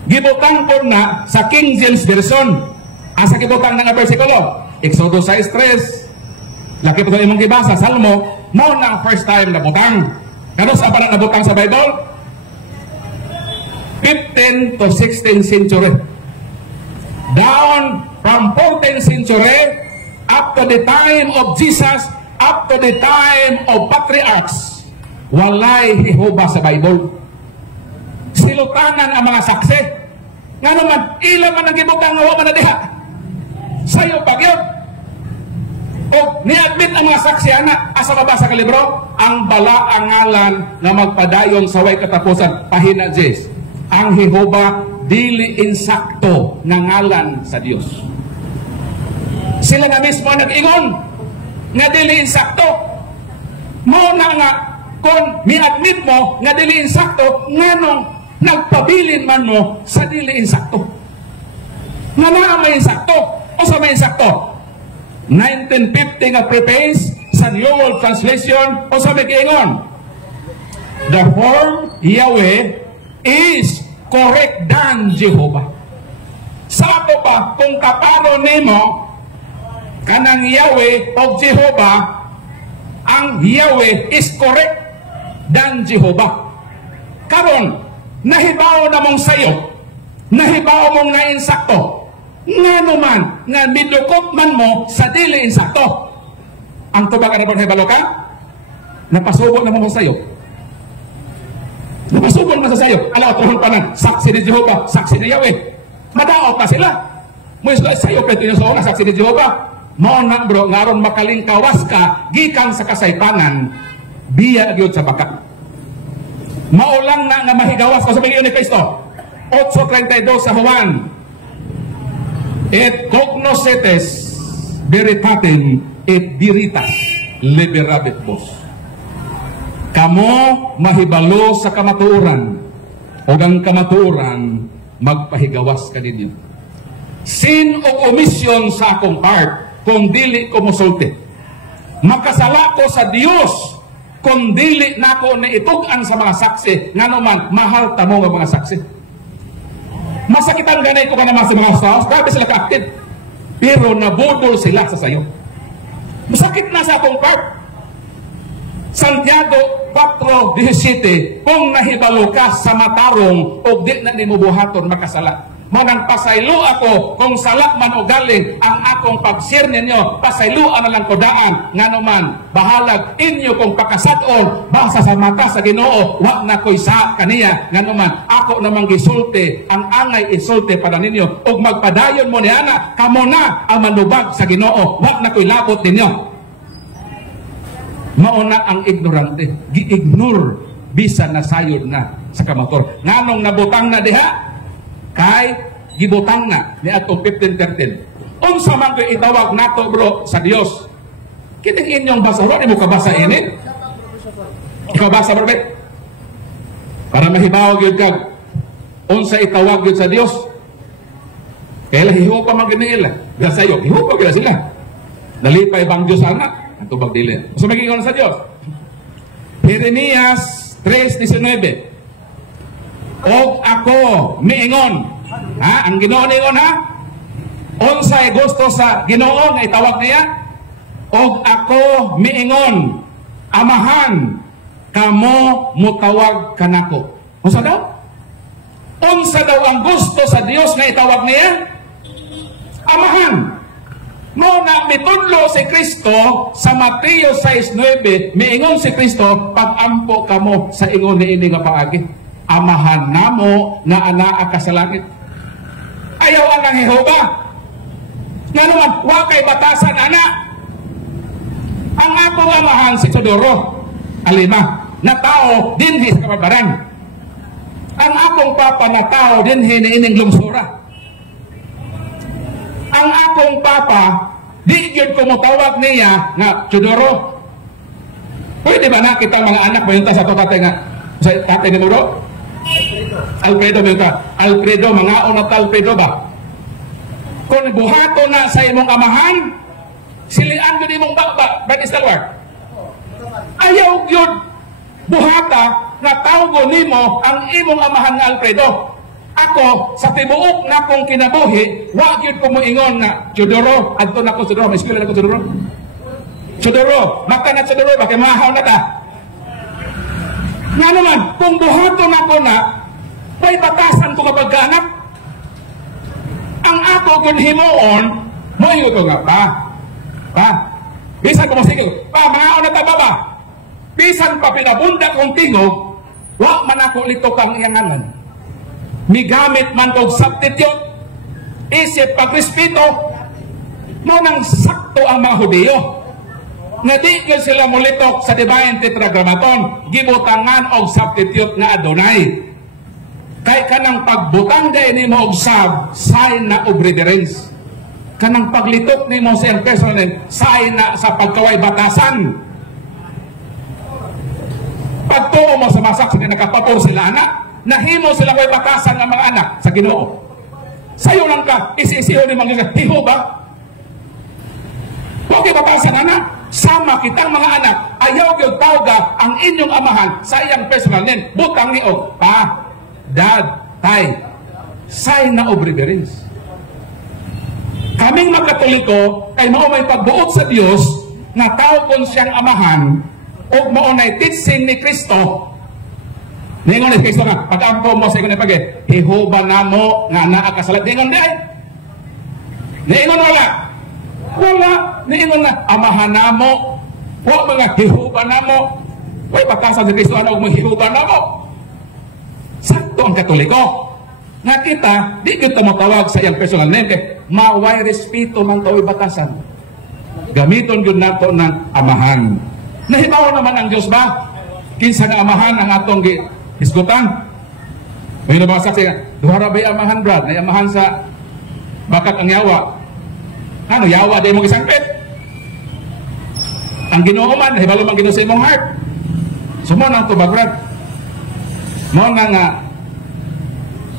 gibutang po na sa King James Version. Asa gibutang na nga versikulo? Exodus 6:3. Laki po sa imong gibasa, Salmo, mo na first time nabutang. Kano sa parang nabutang sa Bible? 15th to 16th century. Down from 14th century up to the time of Jesus, up to the time of patriarchs, walay Jehovah sa Bible. Silutanan ang mga saksi. Nga naman, ilan man ang gibutang nga wa man na diha. Sayo pagyod. O ni-admit ang mga saksi ana, asa mabasa ka libro? Ang bala ang ngalan na magpadayon sa way katapusan. Pahina Jess. Ang Jehovah dili insakto nga ngalan sa Dios. Sila na mismo nag-ingon nga dili insakto. Mo na nga kung mi-admit mo nga dili insakto, nganong nagpabilin man mo sa dili insakto. Nga na may insakto. O sa may insakto? 1950 nga preface sa New World Translation o sa may kiingon. The form Yahweh is correct than Jehovah. Sa ato pa, kung kaparo nimo kanang Yahweh o Jehovah, ang Yahweh is correct than Jehovah. Karon, nahibaw na mong sayo, nahibaw mong nainsakto, nga naman, nga midukot man mo sa dili insakto. Ang tubag na po nahibalo ka, napasubo na mo sayo. Napasubon na sa sayo. Alaw, tuhon pa na, saksi ni Jehovah, saksi ni Yahweh. Madaot na sila. Muna sayo, preto nyo sa una, saksi ni Jehovah. Mao na bro, ngaron makaling kawas ka, gikan sa kasaypanan, biya gyud sa baka. Maulang na nga mahigawas ko sa milyon ni Cristo. 8:32 sa Juan. Et cognoscetes veritatem et veritas liberabit vos. Kamo mahibalo sa kamatuoran, o ang kamatuoran magpahigawas ka ninyo. Sin o omisyon sa akong part, kung dili ko musulti. Makasala ko sa Dios, kung dili nako ni itugan sa mga saksi, nga naman mahal tamo nga mga saksi. Masakitan ganay ko ka naman sa mga saos, grabe sila ka-active. Pero nabudol sila sa sayo. Masakit na sa akong part. Santiago 4:17, kung nahibalo ka sa matarong o di na ni mubuhaton makasala. Manang pasaylo ako kung sala man o galing ang akong pagsir ninyo, pasayloan na lang ko daan nga naman bahalag inyo kung pakasadon basa sa mata sa Ginoo, wa na ko'y sa kaniya nga naman ako namang gisulti ang angay insulti para ninyo ug magpadayon mo niana kamo na ang manubag sa Ginoo, wa na ko'y labot ninyo. Mauna ang ignorante, gi-ignore bisan na sayod na sa kamator. Nganong nabutang na diha? Kay gibutang na ni atong 15:13. Unsa man ko'y itawag nato bro sa Dios? Kining inyong basa, wala mo kabasa ini. Ikaw basa bro, para mahibaw gyud kag unsa itawag gyud sa Dios. Kaya hiho pa man gini ila. Gasayo, hiho pa gyud sila. Nalipay bang Dios anak? Ato bagdili. Unsa magiingon sa Dios? Jeremias 3:19. Og ako miingon, ha? Ang Ginoo niingon, ha? Unsay gusto sa Ginoo nga itawag niya? Og ako miingon, amahan, kamo mutawag kanako. Unsa daw? Unsa daw ang gusto sa Dios nga itawag niya? Amahan. No na mitudlo si Kristo sa Mateo 6:9, miingon si Kristo, pag-ampo kamo sa ingon niini nga paagi. Amahan namo nga anaa ka sa langit. Ayaw ang Jehova. Nga naman, wa kay batasan ana. Ang akong amahan si Chodoro, alima, na tao dinhi sa kababaran. Ang akong papa na tao dinhi na ining lungsura. Ang akong papa, di yun kumutawag niya nga Chodoro. Pwede ba na kita mga anak mayunta sa tatay nga sa tatay ni Muro? Alfredo mayunta. Alfredo, mga unat Alfredo ba? Kung buhato na sa imong amahan, silian yun imong ba't istalwar? Ayaw yun buhata na tawgo nimo ang imong amahan nga Alfredo. Ako, sa tibuok na kong kinabuhi, wag yun ko moingon na Chodoro, adto na ko Chodoro, may eskwela na ko Chodoro. Chodoro, maka na Chodoro, bakit mahaw na ta? Nga naman, kung buhato na ko na, may batasan ko kapag-anak. Ang ako kung himuon, mo iyo ito nga, pa, bisan ko masigil, mga na taba ba? Bisan pa pinabunda kong tingog, wak man ako lito kang iyanganan. Migamit man kong substitute, isip pag-respeto, mo nang sakto ang mga Hudiyo. Nga di ko sila mulitok sa Divine Tetragrammaton, gibutangan og substitute na Adonai. Kay kanang pagbutang day ni mo og sign na og reverence. Kanang paglitok ni mo sa iyang personal, sign na sa pagkaway batasan. Pagtuo mo sa masak sa nakapapor sila anak, nahimo sila kay batasan ng mga anak sa Ginoo. Sayo lang ka, isi-isiho ni mga hiho ba? Huwag batasan anak. Sama kitang mga anak, ayaw yung tawga ang inyong amahan sa iyang personal name. Butang ni og pa, dad, tay, sign na of reverence. Kaming mga Katoliko kay mao may pagbuot sa Dios nga tawgon siyang amahan o maunay teaching ni Kristo. Ningon ni Kristo nga, pag-ampo mo sa inyong pag Jehova namo nga naakasalat. Ningon di ay? Ningon wala. Wala, niingon na, amahan namo, huwag mga Jehova namo. Huwag pagkasan si Kristo, ano, mga Jehova namo. Sakto ang Katoliko. Nga kita, di kita matawag sa iyang personal name kay maway respeto man tao'y batasan. Gamiton yun nato ng amahan. Nahibaw naman ang Diyos ba? Kinsa nga amahan ang atong hisgutan? May nabasa siya, duhara ba'y amahan, brad? May amahan sa bakat ang yawa. Ano, yawa dahil mong isangpit? Ang Ginoo man, nahibaw man Ginoo sa imong heart. So mo nang tubag, brad. Mo na nga,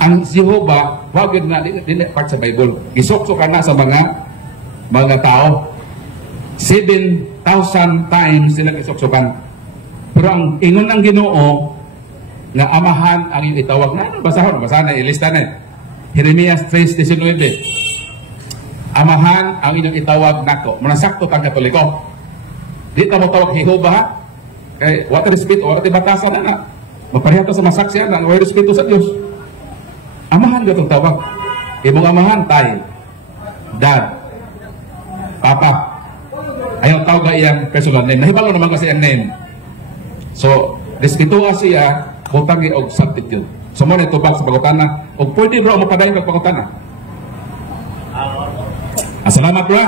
ang Jehovah, wag yun nga, din part sa Bible. Gisokso ka na sa mga tao. 7,000 times sila gisoksokan. Pero ang ingon ng Ginoo, na amahan ang iyong itawag. Na ano, basahan na, ilista na. Jeremias 3:19. Amahan ang inyong itawag nako. Manasakto tang Katoliko. Di ta mo tawag Jehovah, ha? Kay, wala respeto, wala batasan na. Mapareha sa masaksiyan na, wala respeto sa Diyos. Amahan ka itong tawag. Imong amahan, tay, dad, papa. Ayaw tawag ka iyang personal name. Nahibalo naman kasi ang name. So, respetuha siya, butang og substitute. So, mo na itubag sa pagutana. O pwede bro, mapadayon kag pagutana. Salamat bro.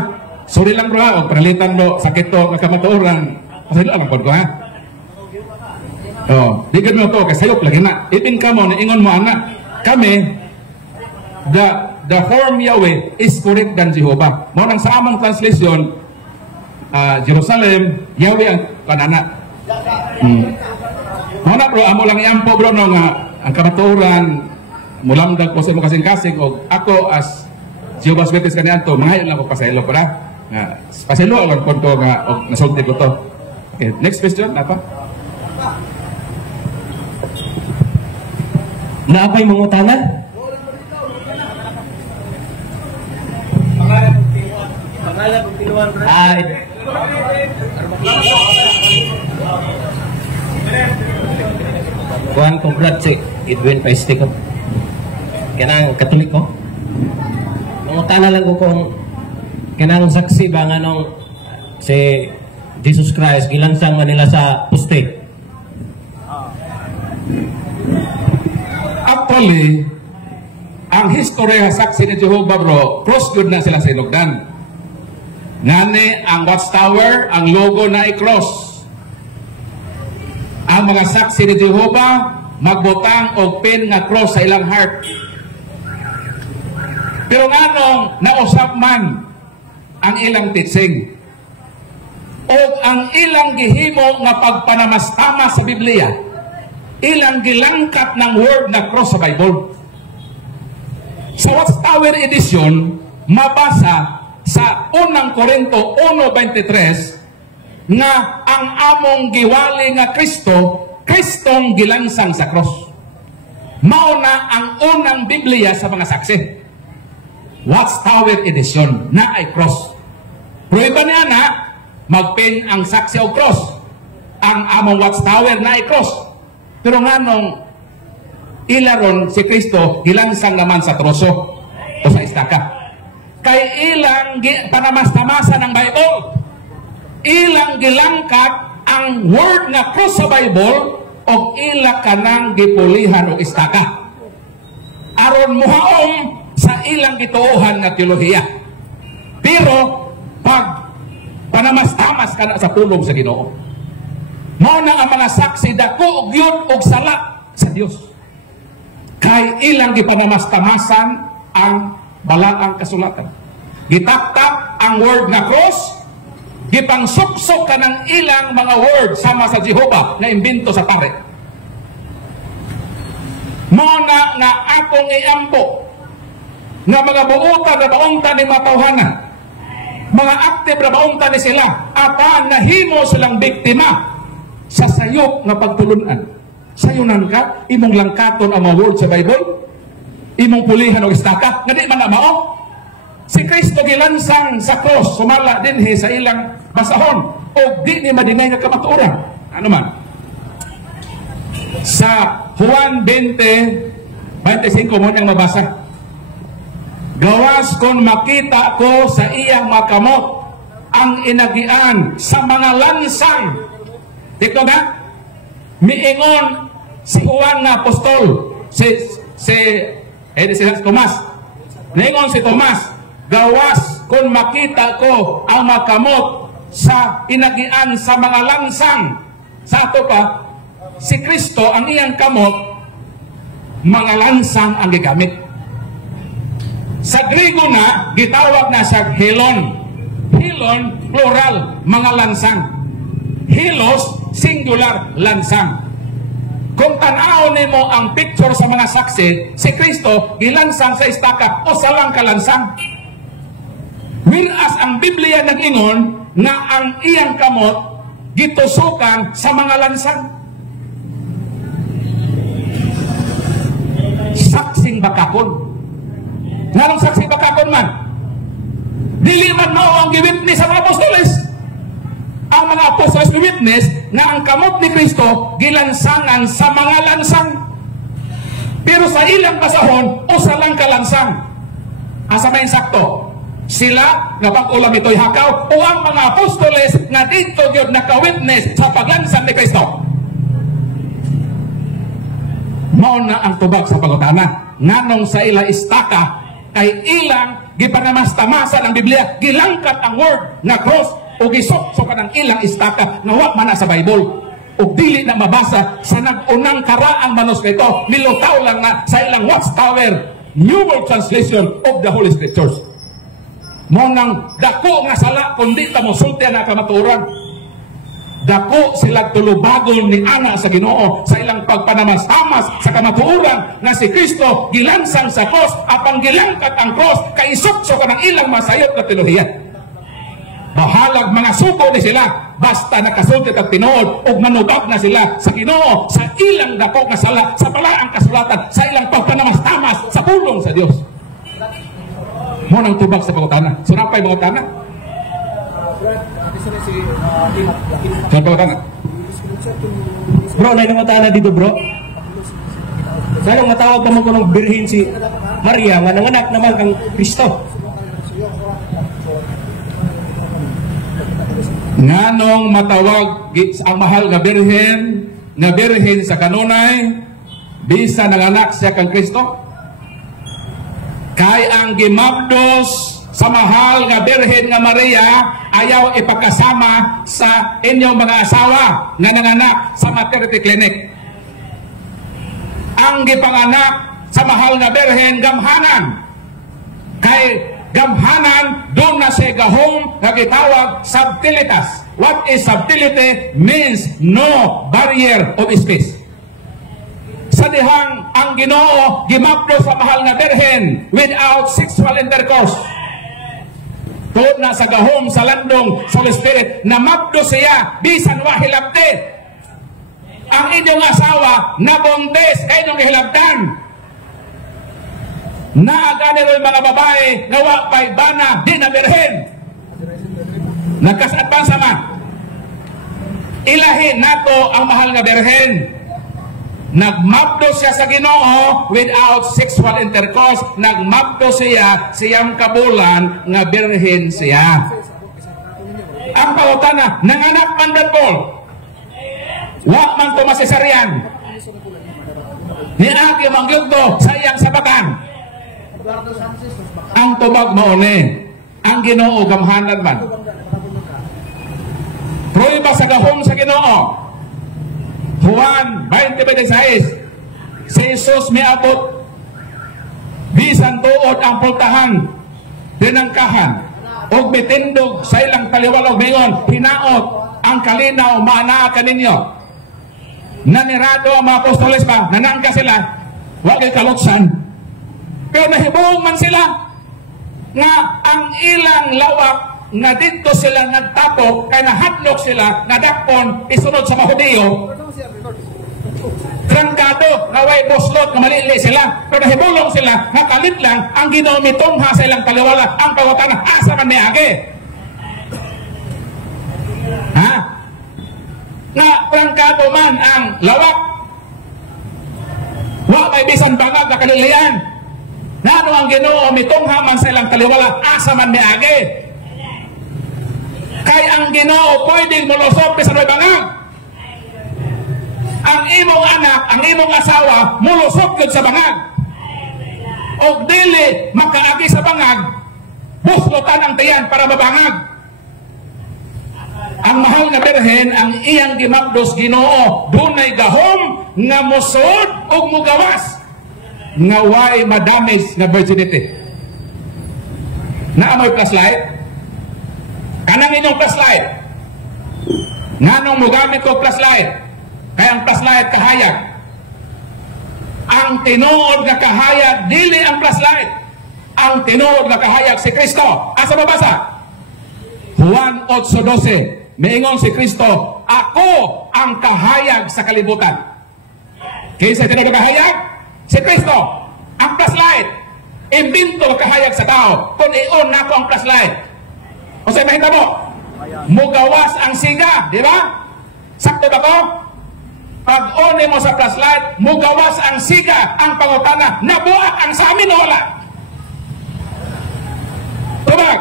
Sorry lang bro, o panalitan mo, sakit to, kakamatuoran. Pasaylo alam ko ha. Oh, di mo to, kasi sayop lagi na. Itin ka mo, naingon mo anak. Kami, the form Yahweh is correct than Jehovah. Mo nang sa among translation, Jerusalem, Yahweh ang kanana. Mo na bro, amo lang iampo bro no nga ang kamatuoran mulamdag po sa mo kasing-kasing og ako as Jehovah's Witness kaniadto, mangayon lang ko pasaylo para. Nga pasaylo aron ko to nga og nasulti ko to. Okay, next question apa? Naapay mangutanan? Kuhan kong brad si Edwin Paiste ko. Kanang Katoliko. Mangutanan lang ko kung kanang saksi ba nga nung si Jesus Christ gilansang manila sa poste. Actually, ang history saksi ni Jehovah bro, cross good na sila sa Ilogdan. Ngani ang watchtower, ang logo na i-cross. Ang mga saksi ni Jehovah magbutang og pin nga cross sa ilang heart. Pero nganong nausap man ang ilang teaching o ang ilang gihimo nga pagpanamastama sa Biblia, ilang gilangkat ng word na cross sa Bible. Sa Watchtower edition, mabasa sa 1 Korinto 1:23 nga ang among giwali nga Kristo, Kristong gilansang sa cross. Mao na ang unang Biblia sa mga saksi. Watchtower edition na ay cross. Prueba niya na magpin ang saksi o cross. Ang among Watchtower na ay cross. Pero nganong ilaron si Kristo gilansang naman sa troso o sa istaka. Kay ilang panamastamasan ng Bible, ilang gilangkat ang word na cross sa Bible o ila kanang gipulihan o istaka. Aron muhaom sa ilang gituohan nga teolohiya. Pero pag panamastamas ka na sa pulong sa Ginoo, mao na ang mga saksi dako og yun og sala sa Dios. Kay ilang gipanamastamasan ang balaang kasulatan. Gitaktak ang word na cross, gipangsuksok ka ng ilang mga word sama sa Jehovah na imbento sa pare. Mao na nga atong iampo nga mga buutan na baungtan ni matawhanan, mga aktive na baungtan ni sila, apan nahimo silang biktima sa sayop nga pagtulunan. Sayunan ka, imong langkaton ang mga word sa Bible, imong pulihan o istaka, nga di man na mao. Si Kristo gilansang sa cross, sumala din sa ilang basahon, o di ni madingay nga kamatuoran. Ano man? Sa Juan 20:25 mo niyang mabasa. Gawas kon makita ko sa iyang makamot ang inagian sa mga lansang. Dito na, miingon si Juan nga apostol, si Tomas. Ningon si Tomas, gawas kung makita ko ang makamot sa inagian sa mga lansang. Sa ato pa, si Kristo ang iyang kamot, mga lansang ang gigamit. Sa Griego nga, gitawag na sa helon. Helon, plural, mga lansang. Helos, singular, lansang. Kung tanaw nimo ang picture sa mga saksi, si Kristo gilansang sa istaka o salang kalansang. Whereas ang Biblia nag-ingon nga ang iyang kamot gitusukan sa mga lansang. Saksing bakakon. Nganong saksing bakakon man? Dili man mao ang giwitness sa mga apostoles. Ang mga apostoles witness na ang kamot ni Kristo gilansangan sa mga lansang. Pero sa ilang basahon, usa lang kalansang. Asa may sakto? Sila nga pag-ulam ito'y hakaw o ang mga apostoles na dito yun naka-witness sa paglansang ni Kristo. Mao na ang tubag sa pangutana. Nganong sa ila istaka kay ilang gipanamastamasan ang Biblia, gilangkat ang word na cross o gisok ka ng ilang istaka na wa man sa Bible o dili na mabasa sa nag-unang karaang manuskrito, milutaw lang na sa ilang watchtower New World Translation of the Holy Scriptures. Mo nang dako nga sala kundi ta mo sultian na kamatuoran. Dako sila tulubagol ni ana sa Ginoo sa ilang pagpanamastamas sa kamatuoran na si Kristo gilansang sa cross apang gilangkat ang cross kay isukso ka ng ilang masayot na teolohiya. Bahalag mga suko ni sila basta nakasulti at tinuod o manubag na sila sa Ginoo sa ilang dako nga sala sa palaang kasulatan sa ilang pagpanamastamas sa pulong sa Dios. Mo nang tubag sa pangutana. Sunapay pangutana. Sa pangutana. Bro, may pangutana dito, bro. Sana matawag pa mo ko ng birhin si Maria nga nanganak naman kang Kristo. Nganong matawag ang mahal nga birhen sa kanunay bisa nanganak siya kang Kristo? Kay ang gimabdos sa mahal nga birhen nga Maria ayaw ipagkasama sa inyong mga asawa nga nanganak sa maternity clinic. Ang gipanganak sa mahal nga birhen gamhanan. Kay gamhanan doon na sa gahong nagitawag subtilitas. What is subtility? Means no barrier of space. Sa dihang ang Ginoo gimapdo sa mahal nga birhen without sexual intercourse. Doon na sa gahom sa landong sa Spirit na mapdo siya bisan wa hilabte. Ang inyong asawa nabuntis kay inyong hilabtan. Naagani rin mga babae na wapay bana di na birhen. Nagkasatpan sama. Ilahin nato ang mahal nga birhen. Nagmapdo siya sa Ginoo without sexual intercourse. Nagmapdo siya siyang kabulan nga birhen siya. Ang pangutana, nanganak man Paul. Wa man to masesaryan. Niagi mangyugdo sa iyang sabakan. Ang tubag maune, ang Ginoo gamhanan man. Prueba sa gahom sa Ginoo. Juan 20:26. Si Jesus miabot bisan tuod ang pultahan dinangkahan og mitindog sa ilang taliwalog mayon hinaot ang kalinaw maanaa kaninyo. Nanirado ang mga apostoles pa, nanangka sila, wag kay kalutsan. Pero nahibuong man sila nga ang ilang lawak nga dito sila nagtapok kay nahadlok sila nadakpon isunod sa mga Hudiyo. Trangkado nga way boslot nga malili sila pero nahibulong sila nga kalit lang ang Ginoo mitungha sa ilang taliwala ang pangutana asa man niagi. Ha? Nga trangkado man ang lawak wa may bisan bangag na kalilian. Nano ang Ginoo mitungha man sa ilang taliwala asa man niagi. Kay ang Ginoo pwedeng molusot bisan may bangag. Ang imong anak, ang imong asawa, mulusot yun sa bangag. O dili makaagi sa bangag, buslotan ang tiyan para mabangag. Ang mahal na Birhen, ang iyang gimabdos Ginoo, dunay gahom nga musod o mugawas nga way madamage nga virginity. Naamoy flashlight? Kanang inyong flashlight. Nganong mugamit ko flashlight? Kaya ang flashlight kahayag. Ang tinuod nga kahayag, dili ang flashlight. Ang tinuod nga kahayag si Kristo. Asa mabasa? Juan 8:12. Miingon si Kristo, ako ang kahayag sa kalibutan. Kaysa tinuod nga kahayag? Si Kristo. Ang flashlight. Imbinto kahayag sa tao. Kung i-on na ko ang flashlight. O sa mahita mo, mugawas ang siga, di ba? Sakto ba ko? Pag-on mo sa flashlight, mugawas ang siga, ang pangutana, nabuak ang sa amin, wala. Tubag.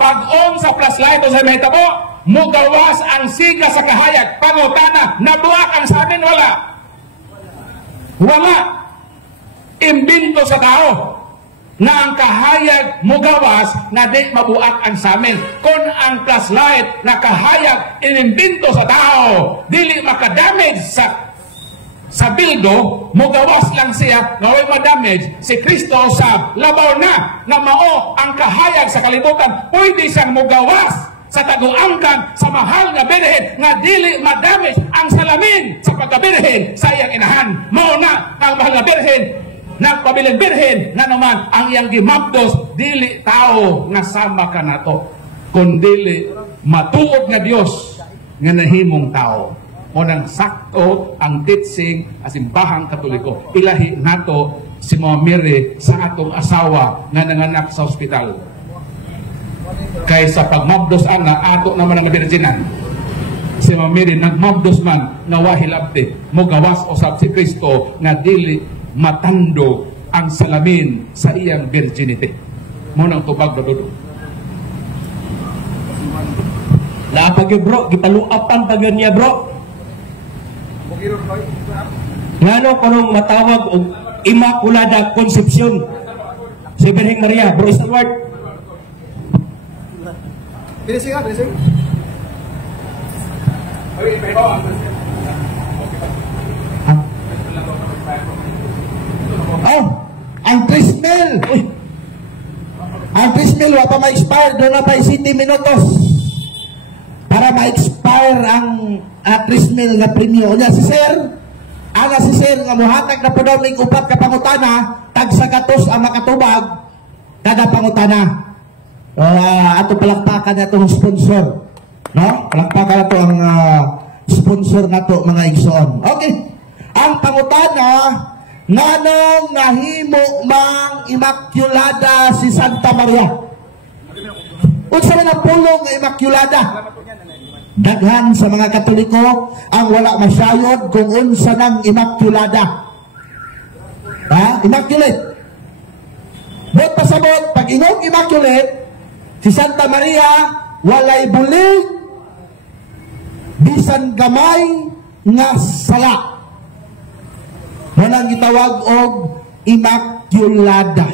Pag-on sa flashlight, o sa mahita mo, mugawas ang siga sa kahayag, pangutana, nabuak ang sa amin, wala. Wala. Imbinto sa tao na ang kahayag mugawas na di mabuak ang samin. Kung ang flashlight na kahayag inimbinto sa tao, dili makadamage sa bildo, mugawas lang siya, nga way madamage, si Kristo sa labaw na mao ang kahayag sa kalibutan, pwede siyang mugawas sa taguangkan sa mahal na Birhen nga dili madamage ang salamin sa pagkabirhen sa iyang inahan. Mao na ang mahal na Birhen nagpabiling Birhen nga naman ang iyang gimabdos, dili tao nga sama ka na to, kundi matuod na Dios nga nahimong tao. O nang sakto ang teaching sa simbahang Katoliko, ilahi nato si Mama Mary sa atong asawa nga nanganak sa ospital. Kaysa pagmabdos ana ato naman ang birginan, si Mama Mary nagmabdos man nga wahilabte, mugawas usab si Kristo nga dili matando ang salamin sa iyang virginity. Munang tubag na doon. Napag bro, gipaluapan pag niya bro. Ngano kunong matawag og Immaculada Concepcion si Birheng Maria, bro Isaward. Bilising. Oh, ang trismil. Ang trismil, wala pa ma-expire. Doon na pa 7 minutos. Para ma-expire ang trismil na premio. Onya si Sir, si Sir, nga muhatag na po daw may upat ka pangutana, tagsagatos ang makatubag, kada pangutana. Ato palakpakan na itong sponsor. No? Palakpakan na ito ang sponsor na ito, mga igsoon. Okay. Ang pangutana, nganong nahimo mang Immaculada si Santa Maria? Unsa man ang pulong nga Immaculada? Daghan sa mga Katoliko ang wala masyayod kung unsa nang Immaculada. Immaculate. Bot pasabot, pag inyong Immaculate, si Santa Maria walay bulig, bisan gamay nga sala. Manang gitawag og Immaculada.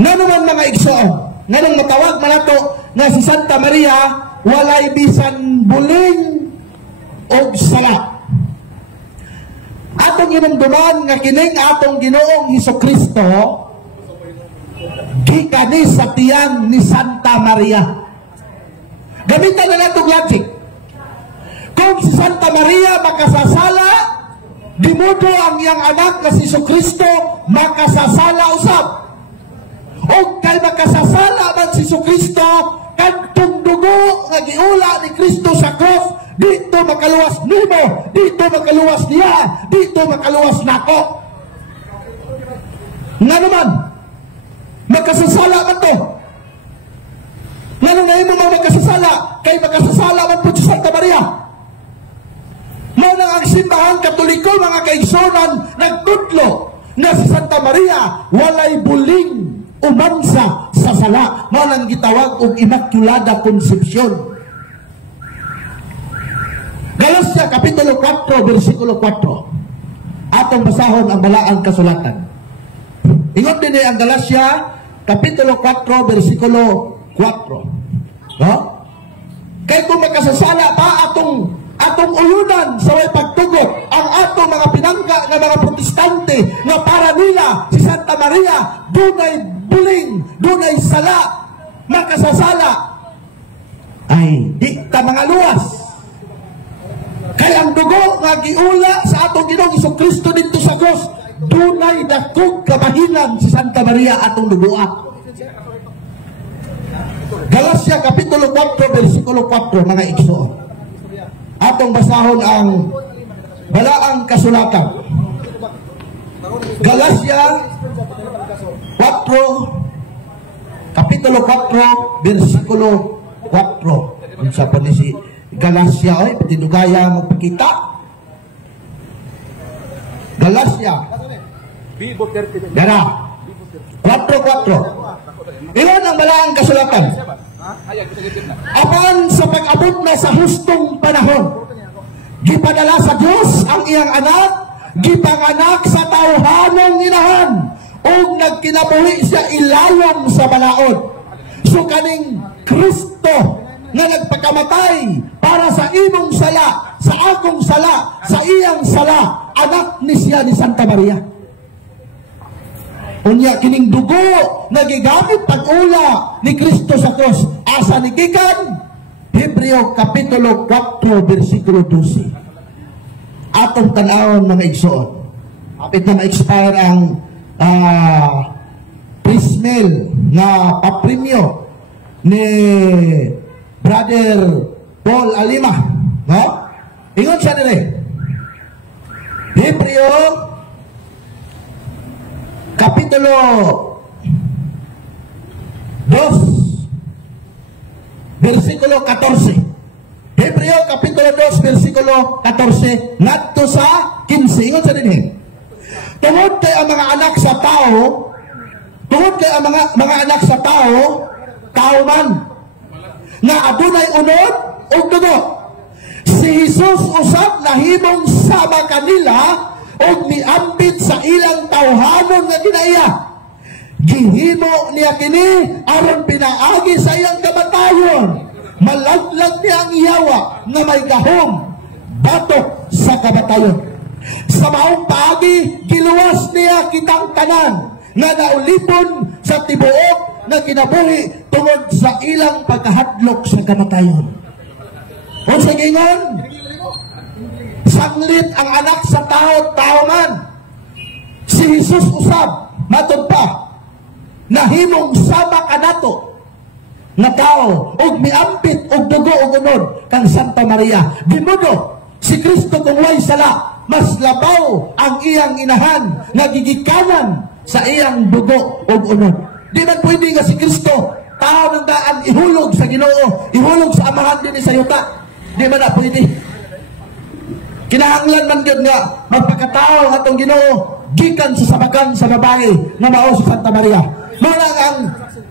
Nga naman mga igsoon, nga nang matawag manato nga si Santa Maria walay bisan buling og sala. Atong ginumduman nga kining atong Ginoong Hesukristo gikani sa tiyan ni Santa Maria. Gamitan na natong logic. Kung si Santa Maria makasasala, di modo ang iyang anak na si Jesucristo makasasala usab. O kay makasasala man si Jesucristo, kadtong dugo nga giula ni Kristo sa cross, dito makaluwas nimo, dito makaluwas niya, dito makaluwas nako. Nga naman, makasasala man to. Nga naman mo makasasala, kay makasasala man po si Santa Maria. Mao nang ang simbahang Katoliko, mga kaigsonan, nagtudlo na si Santa Maria walay buling umansa sa sala. Mao nang gitawag og Immaculada Concepcion. Galatia Kapitulo 4, versikulo 4. Atong basahon ang balaang kasulatan. Ingon din ang Galatia Kapitulo 4, versikulo 4. No? Kaya kung magkasasala pa atong ulunan sa way pagtugot ang atong mga pinangga ng mga protestante nga para nila si Santa Maria dunay buling, dunay sala, makasasala ay di ta mga luwas. Kaya ang dugo nga giula sa atong Ginoong Jesucristo dito sa cross, dunay dakog kabahilan si Santa Maria atong dugoa. Galatia Kapitulo 4, versikulo 4, mga igsoon. Atong basahon ang balaang kasulatan. Galatia 4, Kapitulo 4, versikulo 4. Unsa pa ni si Galatia, oy, patinugaya mo pakita. Galatia. Dara. 4:4. Iyon ang balaang kasulatan. Apan sa pag-abot na sa hustong panahon, gipadala sa Dios ang iyang anak, gipanganak sa tawhanong inahan, ug nagkinabuhi siya ilalom sa balaod. So kaning Kristo nga nagpakamatay para sa imong sala, sa akong sala, sa iyang sala, anak ni siya ni Santa Maria. Unya kining dugo nagigamit pag-ula ni Kristo sa cross. Asa ni gikan? Hebreo Kapitulo 4, versikulo 12. Atong tanawon mga igsoon. Apit na ma-expire ang prismel na paprimyo ni Brother Paul Alima. No? Ingon siya nila. Hebreo Kapitulo 2, versikulo 14. Hebreo Kapitulo 2, versikulo 14, ngadto sa 15. Ingon sa dinhi. Tungod kay ang mga anak sa tao, tungod kay ang mga anak sa tao, tao man, nga adunay unod ug dugo. Si Jesus usab nahimong sama kanila og niambit sa ilang tawhanon nga kinaiya. Gihimo niya kini aron pinaagi sa iyang kamatayon. Malaglag niya ang iyawa nga may gahom batok sa kamatayon. Sa maong paagi giluwas niya kitang tanan nga naulipon sa tibuok nga kinabuhi tungod sa ilang pagkahadlok sa kamatayon. Unsa gingon? Sanglit ang anak sa tao, tao man. Si Jesus usab, matod pa, nahimong sama kanato na tao, og miampit, og dugo, og unod, kang Santa Maria. Bimudo, si Kristo kung way sala, mas labaw ang iyang inahan, nagigikanan sa iyang dugo, og unod. Di man pwede nga si Kristo, tao ng daan, ihulog sa Ginoo, ihulog sa amahan din sa yuta. Di man na pwede. Kinahanglan man yun nga magpakatao atong Ginoo gikan sa sabakan sa babae na mao si Santa Maria. Muna ang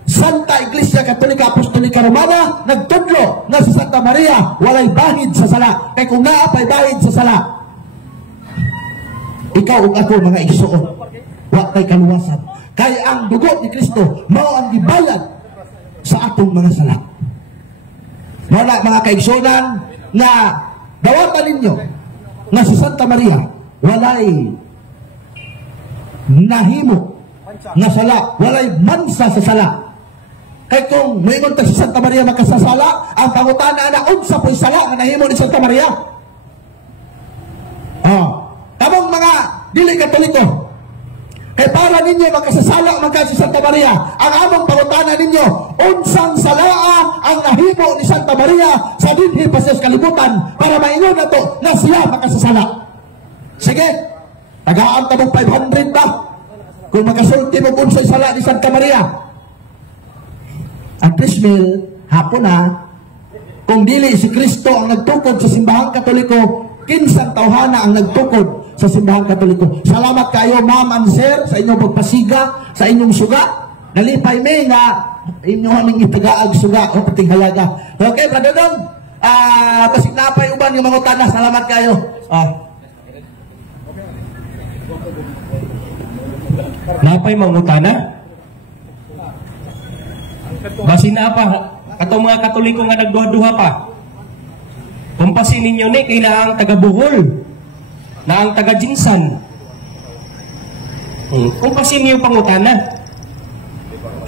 Santa Iglesia Katolika Apostolika Romana nagtudlo na si Santa Maria walay bahid sa sala. Kay kung naapay bahid sa sala, ikaw ug ako mga igsoon, wa kay kaluwasan. Kay ang dugo ni Kristo mao ang gibalad sa atong mga sala. Muna mga kaigsonan na dawatan ninyo na si Santa Maria walay nahimo nga sala, walay mansa sa sala. Kay kung moingon ta si Santa Maria makasasala, ang pangutana na unsa po'y sala nga nahimo ni Santa Maria? Tamong mga dili Katoliko, kay para ninyo makasasala man si Santa Maria, ang among pangutana ninyo, unsang salaa ang nahimo ni Santa Maria sa dinhi pa sa kalibutan para maingon na to na siya makasasala. Sige, tagaan ta mong 500 ba? Kung makasulti mo unsang sala ni Santa Maria. Ang Prismil, hapon na, kung dili si Kristo ang nagtukod sa simbahang Katoliko, kinsang tawhana ang nagtukod sa simbahang Katoliko. Salamat kayo, ma'am and sir, sa inyong pagpasiga, sa inyong suga. Nalipay may nga inyong aming itagaag suga o pating halaga. Okay, Brother Dong, Basig na pa uban yung mga utana. Salamat kayo. Napay mangutana? Basin na pa, katong mga Katoliko nga nagduha-duha pa. Kumpasin ninyo ni, kailangan taga-Bohol, na ang taga-Jinsan. Kumpasin niyo pangutana.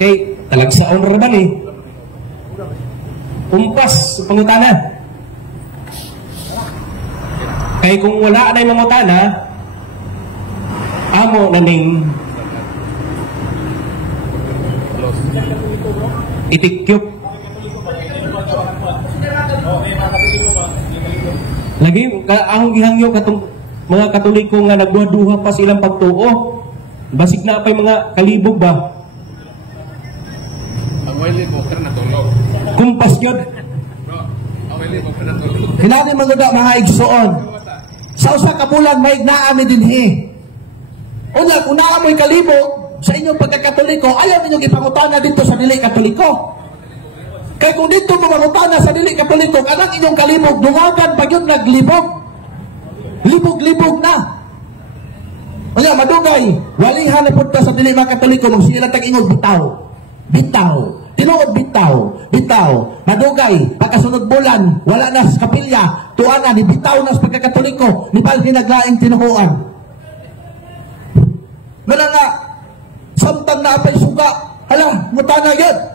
Kay, talagsaon raman eh. Kumpas, pangutana. Kay kung wala na yung mangutana, amo na ning itikyop. Lagi, ang gihangyo katong mga Katoliko nga nagduha-duha pa silang pagtuo. Basig na pa yung mga kalibog ba? Kumpas yun. Kinani mga igsoon. Sa usa ka bulan may ignaami dinhi. Una, kung naamoy kalibog sa inyong pagkakatoliko, ayaw ninyong ipangutana dito sa dili katoliko. Kaya kung dito pumangutana sa dili katoliko, kanang inyong kalibog, dungagan pa yun naglibog. Libog-libog na. Kaya madugay, walihan na punta sa dili mga katoliko, nung sila tag-ingod, bitaw. Bitaw. Tinuod bitaw. Bitaw. Madugay, pagkasunod bulan, wala na sa kapilya, tuana, ni bitaw na sa pagkakatoliko, ni palhi naglaing tinuhuan. Nga nga, samtang na apay suga, hala, mutana yun.